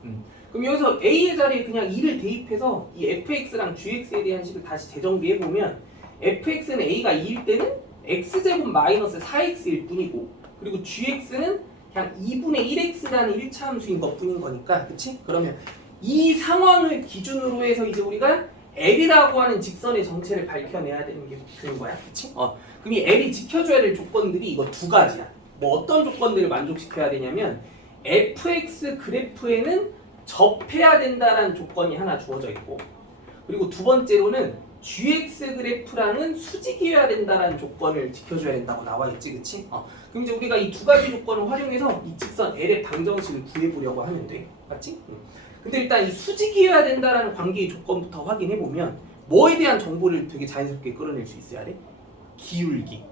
그럼 여기서 A의 자리에 그냥 2를 대입해서 이 fx랑 gx에 대한 식을 다시 재정비해 보면 fx는 A가 2일 때는 x제곱 마이너스 4x일 뿐이고, 그리고 gx는 그냥 2분의 1x라는 1차 함수인 것 뿐인 거니까, 그치? 그러면 이 상황을 기준으로 해서 이제 우리가 L이라고 하는 직선의 정체를 밝혀내야 되는 게 되는 거야, 그치? 그럼 이 L이 지켜줘야 될 조건들이 이거 두 가지야. 뭐 어떤 조건들을 만족시켜야 되냐면 fx 그래프에는 접해야 된다라는 조건이 하나 주어져 있고, 그리고 두 번째로는 gx 그래프랑은 수직이어야 된다라는 조건을 지켜줘야 된다고 나와 있지, 그치? 그럼 이제 우리가 이 두 가지 조건을 활용해서 이 직선 L의 방정식을 구해보려고 하면 돼, 맞지? 근데 일단 이 수직이어야 된다라는 관계의 조건부터 확인해 보면 뭐에 대한 정보를 되게 자연스럽게 끌어낼 수 있어야 돼? 기울기.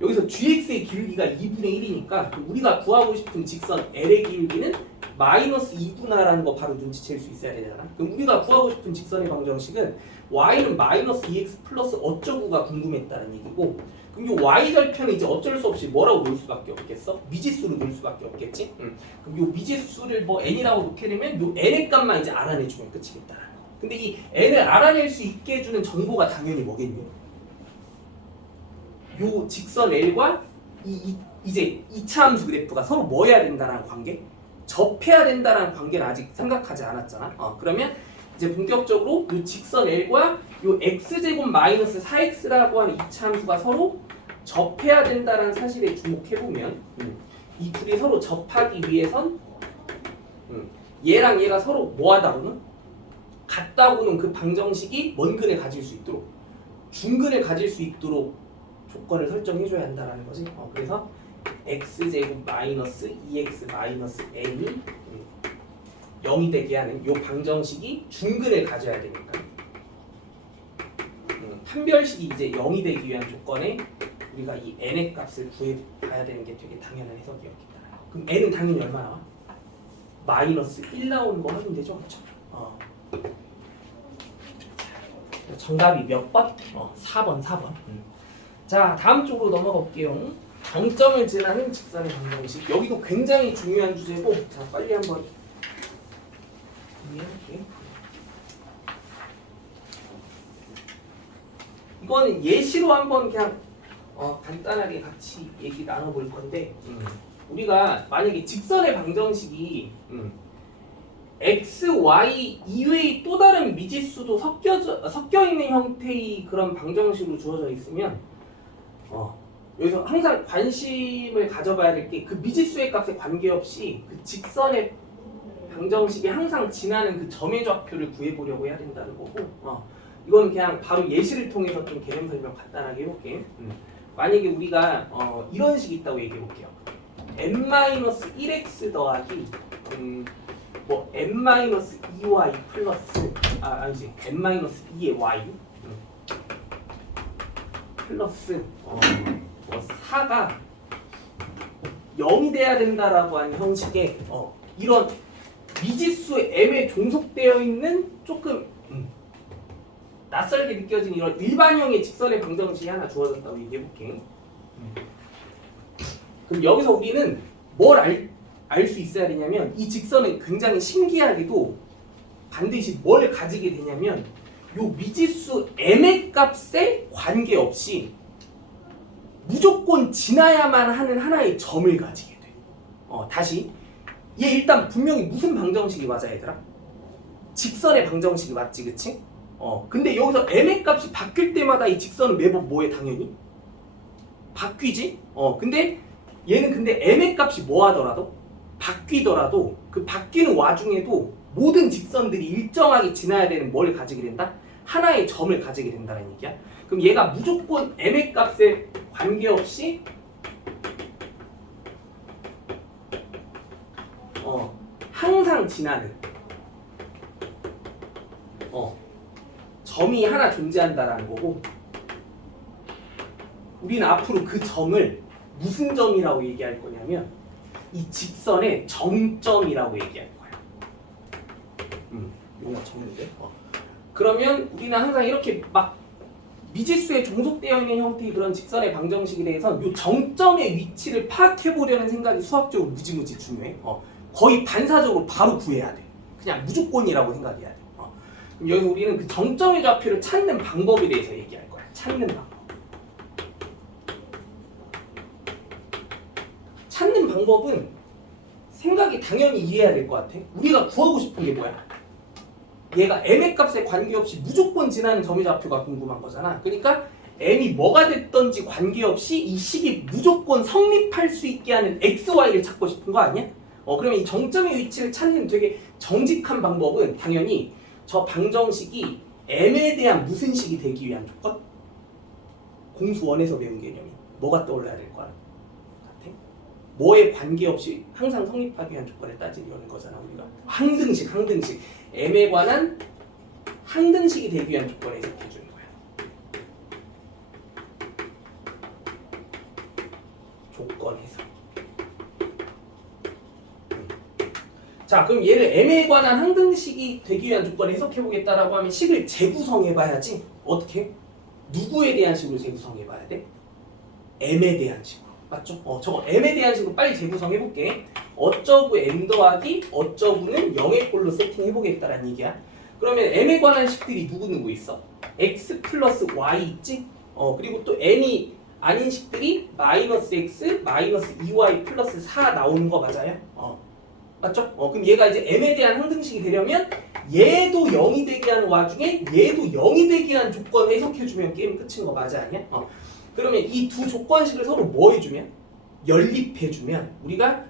여기서 gx의 기울기가 2분의 1이니까 우리가 구하고 싶은 직선 L의 기울기는 마이너스 2분화라는 거 바로 눈치챌 수 있어야 되잖아. 그럼 우리가 구하고 싶은 직선의 방정식은 y는 마이너스 2x 플러스 어쩌고가 궁금했다는 얘기고, 그럼 이 y절편은 이제 어쩔 수 없이 뭐라고 놓을 수밖에 없겠어? 미지수로 놓을 수밖에 없겠지? 그럼 이 미지수를 뭐 n이라고 놓게 되면 이 n의 값만 이제 알아내주면 끝이겠다라는 거. 근데 이 n을 알아낼 수 있게 해주는 정보가 당연히 뭐겠냐? 요 직선 L과 이제 2차 함수 그래프가 서로 뭐 해야 된다라는 관계? 접해야 된다라는 관계는 아직 생각하지 않았잖아. 그러면 이제 본격적으로 요 직선 L과 요 x제곱 마이너스 4x라고 하는 2차 함수가 서로 접해야 된다라는 사실에 주목해보면 이 둘이 서로 접하기 위해선 얘랑 얘가 서로 뭐하다고는? 같다고는 그 방정식이 뭔 근을 가질 수 있도록, 중근을 가질 수 있도록 조건을 설정해줘야 한다라는 거지. 그래서 x제곱 마이너스 2x 마이너스 n이 0이 되게 하는 이 방정식이 중근을 가져야 되니까 판별식이 이제 0이 되기 위한 조건에 우리가 이 n의 값을 구해봐야 되는 게 되게 당연한 해석이었겠다. 그럼 n은 당연히 얼마 나와? 마이너스 1 나오는 거 확인되죠? 그렇죠? 정답이 몇 번? 4번. 자, 다음 쪽으로 넘어가 볼게요. 정점을 지나는 직선의 방정식. 여기도 굉장히 중요한 주제고, 자, 빨리 한번 정리해볼게요. 이거는 예시로 한번 그냥 간단하게 같이 얘기 나눠볼 건데, 우리가 만약에 직선의 방정식이 x, y 이외의 또 다른 미지수도 섞여 있는 형태의 그런 방정식으로 주어져 있으면 여기서 항상 관심을 가져봐야 될 게 그 미지수의 값에 관계없이 그 직선의 방정식이 항상 지나는 그 점의 좌표를 구해보려고 해야 된다는 거고, 이건 그냥 바로 예시를 통해서 좀 개념 설명 간단하게 해볼게. 만약에 우리가 이런 식이 있다고 얘기해볼게요. n-1x 더하기 뭐 n-2y 플러스 아니지 n-2의 y 플러스 4가 0이 돼야 된다라고 하는 형식의 이런 미지수의 m에 종속되어 있는 조금 낯설게 느껴지는 이런 일반형의 직선의 방정식이 하나 주어졌다고 얘기해볼게. 그럼 여기서 우리는 뭘 알 수 있어야 되냐면 이 직선은 굉장히 신기하게도 반드시 뭘 가지게 되냐면 요 미지수 m의 값에 관계없이 무조건 지나야만 하는 하나의 점을 가지게 돼. 다시 얘 일단 분명히 무슨 방정식이 맞아 얘들아? 직선의 방정식이 맞지 그치? 근데 여기서 m의 값이 바뀔 때마다 이 직선은 매번 뭐해 당연히? 바뀌지? 근데 얘는 근데 m의 값이 뭐 하더라도 바뀌더라도 그 바뀌는 와중에도 모든 직선들이 일정하게 지나야 되는 뭘 가지게 된다? 하나의 점을 가지게 된다는 얘기야. 그럼 얘가 무조건 m의 값에 관계없이 항상 지나는 점이 하나 존재한다라는 거고 우리는 앞으로 그 점을 무슨 점이라고 얘기할 거냐면 이 직선의 정점이라고 얘기할 거야. 이거 정인데. 그러면 우리는 항상 이렇게 막 미지수에 종속되어 있는 형태의 그런 직선의 방정식에 대해서 이 정점의 위치를 파악해 보려는 생각이 수학적으로 무지무지 중요해. 거의 반사적으로 바로 구해야 돼. 그냥 무조건이라고 생각해야 돼. 그럼 여기서 우리는 그 정점의 좌표를 찾는 방법에 대해서 얘기할 거야. 찾는 방법. 찾는 방법은 생각이 당연히 이해해야 될 것 같아. 우리가 구하고 싶은 게 뭐야? 얘가 m의 값에 관계없이 무조건 지나는 점의 좌표가 궁금한 거잖아. 그러니까 m이 뭐가 됐던지 관계없이 이 식이 무조건 성립할 수 있게 하는 xy를 찾고 싶은 거 아니야? 그러면 이 정점의 위치를 찾는 되게 정직한 방법은 당연히 저 방정식이 m에 대한 무슨 식이 되기 위한 조건? 공수 1에서 배운 개념이 뭐가 떠올라야 될 거야? 같아? 뭐에 관계없이 항상 성립하기 위한 조건을 따지려는 거잖아 우리가. 항등식 m에 관한 항등식이 되기 위한 조건을 해석해 주는 거야. 조건 해석. 자, 그럼 얘를 m에 관한 항등식이 되기 위한 조건을 해석해 보겠다라고 하면 식을 재구성해 봐야지. 어떻게? 누구에 대한 식으로 재구성해 봐야 돼? m에 대한 식으로. 맞죠? 저거 m에 대한 식으로 빨리 재구성해 볼게. 어쩌구 m 더하기 어쩌구는 0의 꼴로 세팅해 보겠다라는 얘기야. 그러면 m에 관한 식들이 누구 있어? x 플러스 y 있지? 그리고 또 m이 아닌 식들이 마이너스 x, 마이너스 2y 플러스 4 나오는 거 맞아요? 맞죠? 그럼 얘가 이제 m에 대한 항등식이 되려면 얘도 0이 되게 하는 와중에 얘도 0이 되게 하는 조건을 해석해주면 게임 끝인 거 맞아 아니야? 그러면 이 두 조건식을 서로 뭐 해주면? 연립해주면 우리가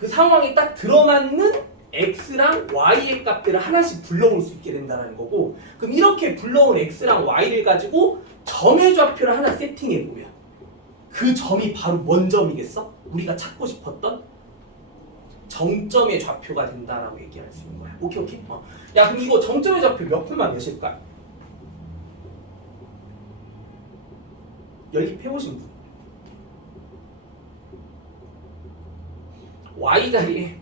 그 상황에 딱 들어맞는 x랑 y의 값들을 하나씩 불러올 수 있게 된다는 거고 그럼 이렇게 불러온 x랑 y를 가지고 점의 좌표를 하나 세팅해보면 그 점이 바로 뭔 점이겠어? 우리가 찾고 싶었던 정점의 좌표가 된다라고 얘기할 수 있는 거야. 오케이. 야 그럼 이거 정점의 좌표 몇 콤마 몇일까? 연립해보신 분 y 자리에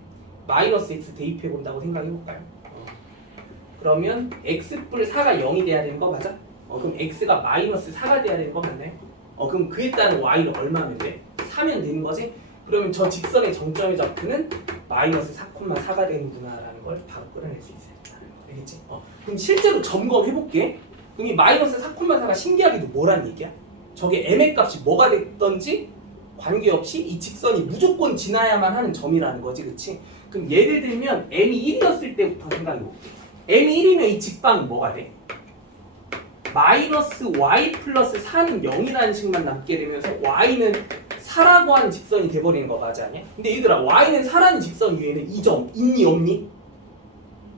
마이너스 x 대입해본다고 생각해볼까요? 그러면 x뿔 4가 0이 돼야 되는 거 맞아? 그럼 x가 마이너스 4가 돼야 되는 거 맞나요? 그럼 그에 따른 y는 얼마면 돼? 4면 되는 거지? 그러면 저 직선의 정점의 좌표는 마이너스 4,4가 되는구나 라는 걸 바로 끌어낼 수 있어요. 알겠지? 그럼 실제로 점검해볼게. 그럼 이 마이너스 4,4가 신기하게도 뭐란 얘기야? 저게 m의 값이 뭐가 됐던지 관계없이 이 직선이 무조건 지나야만 하는 점이라는 거지, 그치? 그럼 예를 들면 m이 1이었을 때부터 생각해볼게. m이 1이면 이 직방은 뭐가 돼? 마이너스 y 플러스 4는 0이라는 식만 남게 되면서 y는 4라고 하는 직선이 돼버리는 거 맞아 아니야? 근데 얘들아 y는 4라는 직선 위에는 이 점 있니 없니?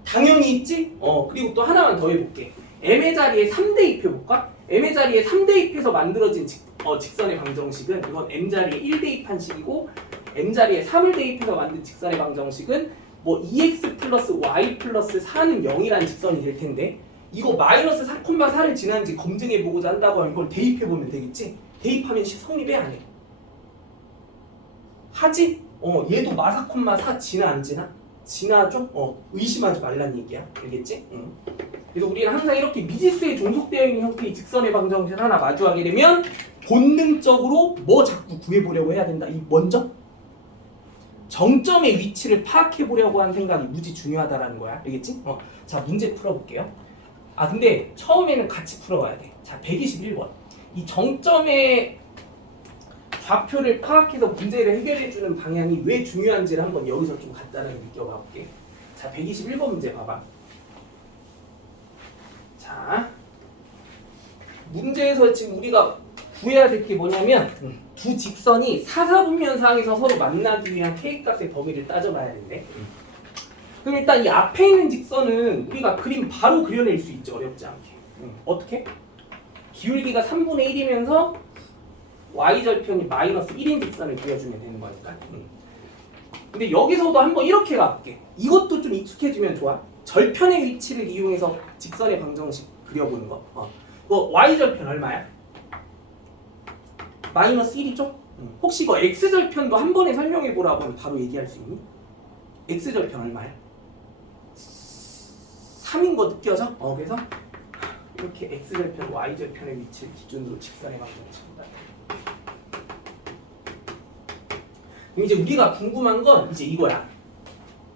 당연히 있지? 그리고 또 하나만 더 해볼게. m의 자리에 3 대입해볼까? m의 자리에 3 대입해서 만들어진 직선의 방정식은 이건 m 자리에 1 대입한 식이고 m 자리에 3을 대입해서 만든 직선의 방정식은 뭐 2x 플러스 y 플러스 4는 0이라는 직선이 될 텐데 이거 마이너스 4,4를 지나는지 검증해보고자 한다고 하면 이걸 대입해보면 되겠지? 대입하면 식 성립해 안 해? 하지? 얘도 마 4,4 지나 안 지나? 진하죠? 의심하지 말란 얘기야. 알겠지? 그래서 우리는 항상 이렇게 미지수에 종속되어 있는 형태의 직선의 방정식 하나 마주하게 되면 본능적으로 뭐 자꾸 구해보려고 해야 된다. 이 먼저 정점의 위치를 파악해보려고 하는 생각이 무지 중요하다라는 거야. 알겠지? 자, 문제 풀어볼게요. 아, 근데 처음에는 같이 풀어봐야 돼. 자, 121번. 이 정점의 좌표를 파악해서 문제를 해결해주는 방향이 왜 중요한지를 한번 여기서 좀 간단하게 느껴봐 볼게. 자, 121번 문제 봐봐. 자, 문제에서 지금 우리가 구해야 될 게 뭐냐면 두 직선이 사사분면상에서 서로 만나기 위한 K값의 범위를 따져봐야 된대. 그럼 일단 이 앞에 있는 직선은 우리가 그림 바로 그려낼 수 있죠. 어렵지 않게. 어떻게? 기울기가 3분의 1이면서 y절편이 마이너스 1인 직선을 그려주면 되는 거니까. 근데 여기서도 한번 이렇게 가볼게. 이것도 좀 익숙해지면 좋아. 절편의 위치를 이용해서 직선의 방정식 그려보는 거. y절편 얼마야? 마이너스 1이죠? 혹시 이거 x절편도 한 번에 설명해보라고 하면 바로 얘기할 수 있니? x절편 얼마야? 3인 거 느껴져? 그래서 이렇게 x절편, y절편의 위치를 기준으로 직선의 방정식을 나타내. 그럼 이제 우리가 궁금한 건 이제 이거야.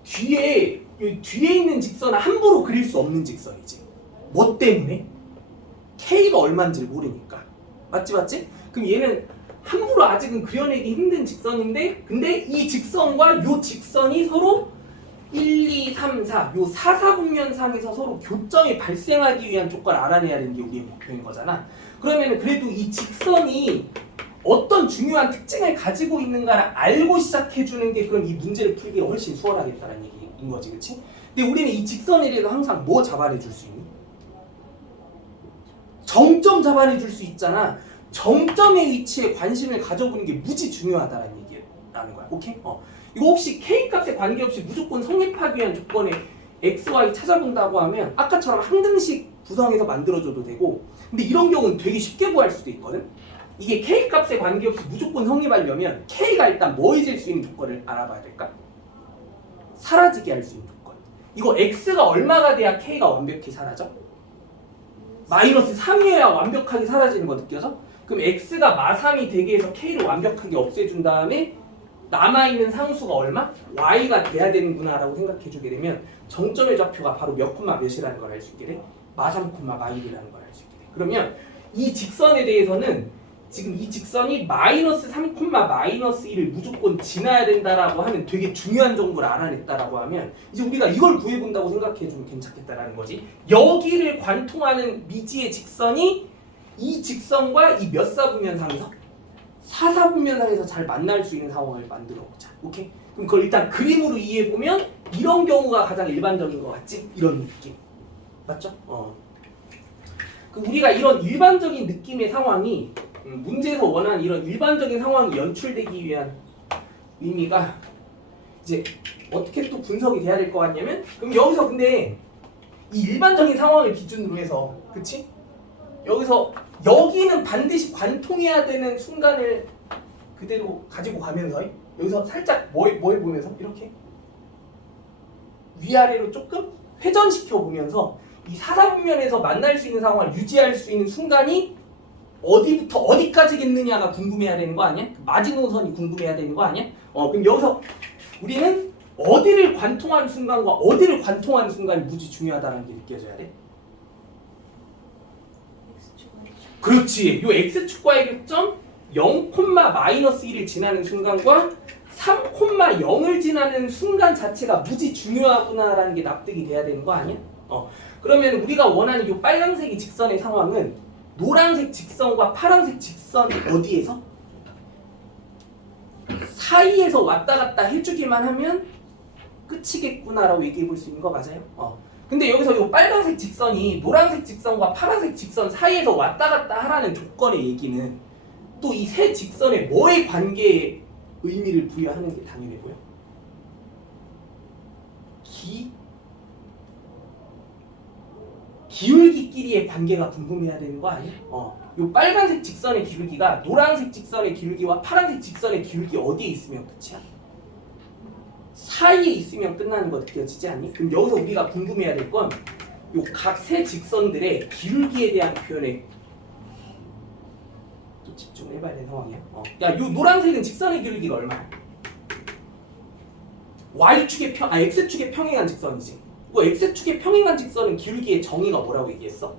뒤에 있는 직선은 함부로 그릴 수 없는 직선이지. 뭐 때문에? K가 얼마인지 모르니까. 맞지? 그럼 얘는 함부로 아직은 그려내기 힘든 직선인데, 근데 이 직선과 요 직선이 서로 1, 2, 3, 4, 요 사사분면상에서 서로 교점이 발생하기 위한 조건을 알아내야 되는 게 우리의 목표인 거잖아. 그러면은 그래도 이 직선이 어떤 중요한 특징을 가지고 있는가를 알고 시작해주는 게 그럼 이 문제를 풀기가 훨씬 수월하겠다는 얘기인 거지, 그렇지? 근데 우리는 이 직선에 대해서 항상 뭐 잡아내줄 수 있니? 정점 잡아내줄 수 있잖아. 정점의 위치에 관심을 가져보는 게 무지 중요하다는 얘기라는 거야. 오케이? 이거 혹시 K값에 관계없이 무조건 성립하기 위한 조건에 X, Y 찾아본다고 하면 아까처럼 항등식 구성해서 만들어줘도 되고, 근데 이런 경우는 되게 쉽게 구할 수도 있거든? 이게 K값에 관계없이 무조건 성립하려면 K가 일단 뭐해질 수 있는 조건을 알아봐야 될까? 사라지게 할 수 있는 조건. 이거 X가 얼마가 돼야 K가 완벽히 사라져? 마이너스 3이어야 완벽하게 사라지는 거 느껴져? 그럼 X가 마3이 되게 해서 K를 완벽하게 없애준 다음에 남아있는 상수가 얼마? Y가 돼야 되는구나 라고 생각해주게 되면 정점의 좌표가 바로 몇 콤마 몇이라는 걸 알 수 있게 돼? 마3 콤마 마1이라는 걸 알 수 있게 돼. 그러면 이 직선에 대해서는 지금 이 직선이 마이너스 3 콤마 마이너스 1을 무조건 지나야 된다라고 하는 되게 중요한 정보를 알아냈다라고 하면 이제 우리가 이걸 구해본다고 생각해주면 괜찮겠다라는 거지. 여기를 관통하는 미지의 직선이 이 직선과 이 몇 사분면상에서? 사사분면상에서 잘 만날 수 있는 상황을 만들어 보자. 오케이? 그럼 그걸 일단 그림으로 이해해 보면 이런 경우가 가장 일반적인 것 같지? 이런 느낌. 맞죠? 그 우리가 이런 일반적인 느낌의 상황이 문제에서 원하는 이런 일반적인 상황이 연출되기 위한 의미가 이제 어떻게 또 분석이 돼야 될 것 같냐면, 그럼 여기서 근데 이 일반적인 상황을 기준으로 해서, 그치? 여기서 여기는 반드시 관통해야 되는 순간을 그대로 가지고 가면서 여기서 살짝 뭘 보면서 이렇게 위아래로 조금 회전시켜 보면서 이 사사분면에서 만날 수 있는 상황을 유지할 수 있는 순간이 어디부터 어디까지겠느냐가 궁금해야 되는 거 아니야? 마지노선이 궁금해야 되는 거 아니야? 그럼 여기서 우리는 어디를 관통하는 순간과 어디를 관통하는 순간이 무지 중요하다는 게 느껴져야 돼. 그렇지. 요 x축과의 교점 0, 마이너스 1을 지나는 순간과 3, 0을 지나는 순간 자체가 무지 중요하구나라는 게 납득이 돼야 되는 거 아니야? 그러면 우리가 원하는 요 빨간색이 직선의 상황은 노란색 직선과 파란색 직선 어디에서? 사이에서 왔다 갔다 해주기만 하면 끝이겠구나라고 얘기해 볼 수 있는 거 맞아요? 근데 여기서 이 빨간색 직선이 노란색 직선과 파란색 직선 사이에서 왔다 갔다 하라는 조건의 얘기는 또 이 세 직선의 뭐의 관계에 의미를 부여하는 게 당연해 보여? 기울기끼리의 관계가 궁금해야 되는 거 아니야? 요 빨간색 직선의 기울기가 노란색 직선의 기울기와 파란색 직선의 기울기 어디에 있으면 끝이야? 사이에 있으면 끝나는 거 느껴지지 않니? 그럼 여기서 우리가 궁금해야 될 건 요 각 세 직선들의 기울기에 대한 표현에 또 집중을 해봐야 되는 상황이야. 야, 요 노란색은 직선의 기울기가 얼마야? Y축의 X축의 평행한 직선이지. 그 X축의 평행한 직선은 기울기의 정의가 뭐라고 얘기했어?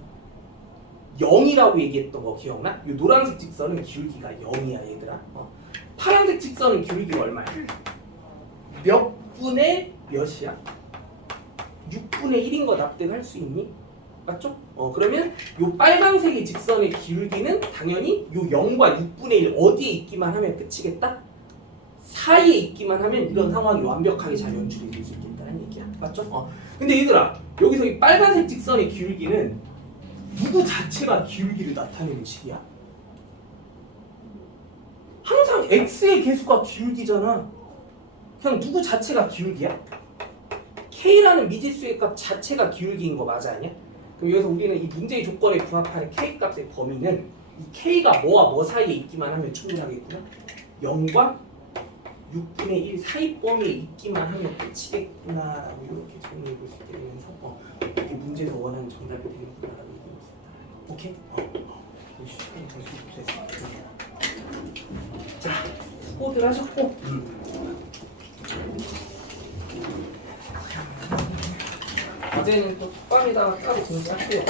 0이라고 얘기했던 거 기억나? 요 노란색 직선은 기울기가 0이야 얘들아. 파란색 직선은 기울기가 얼마야? 몇 분의 몇이야? 6분의 1인 거 납득할 수 있니? 맞죠? 그러면 요 빨간색의 직선의 기울기는 당연히 요 0과 6분의 1 어디에 있기만 하면 끝이겠다? 사이에 있기만 하면 이런 상황이 완벽하게 잘 연출이 될 수 있겠다는 얘기야. 맞죠? 근데 얘들아, 여기서 이 빨간색 직선의 기울기는 누구 자체가 기울기를 나타내는 식이야? 항상 x의 개수가 기울기잖아. 그냥 누구 자체가 기울기야? k라는 미지수의 값 자체가 기울기인 거 맞아 아니야? 그럼 여기서 우리는 이 문제의 조건에 부합하는 k 값의 범위는 이 k가 뭐와 뭐 사이에 있기만 하면 충분하겠구나. 0과 6분의 1 사이 범위에 있기만 하면 끝이겠구나라고 이렇게 정리해 볼 수 있게 되면서 이게 문제에서 원하는 정답이 되겠구나라고 얘기해 봅시다. 오케이? 시간이 벌써 됐어. 자, 수고들 하셨고 어제는 또 톡방에다가 따로 공지할게요.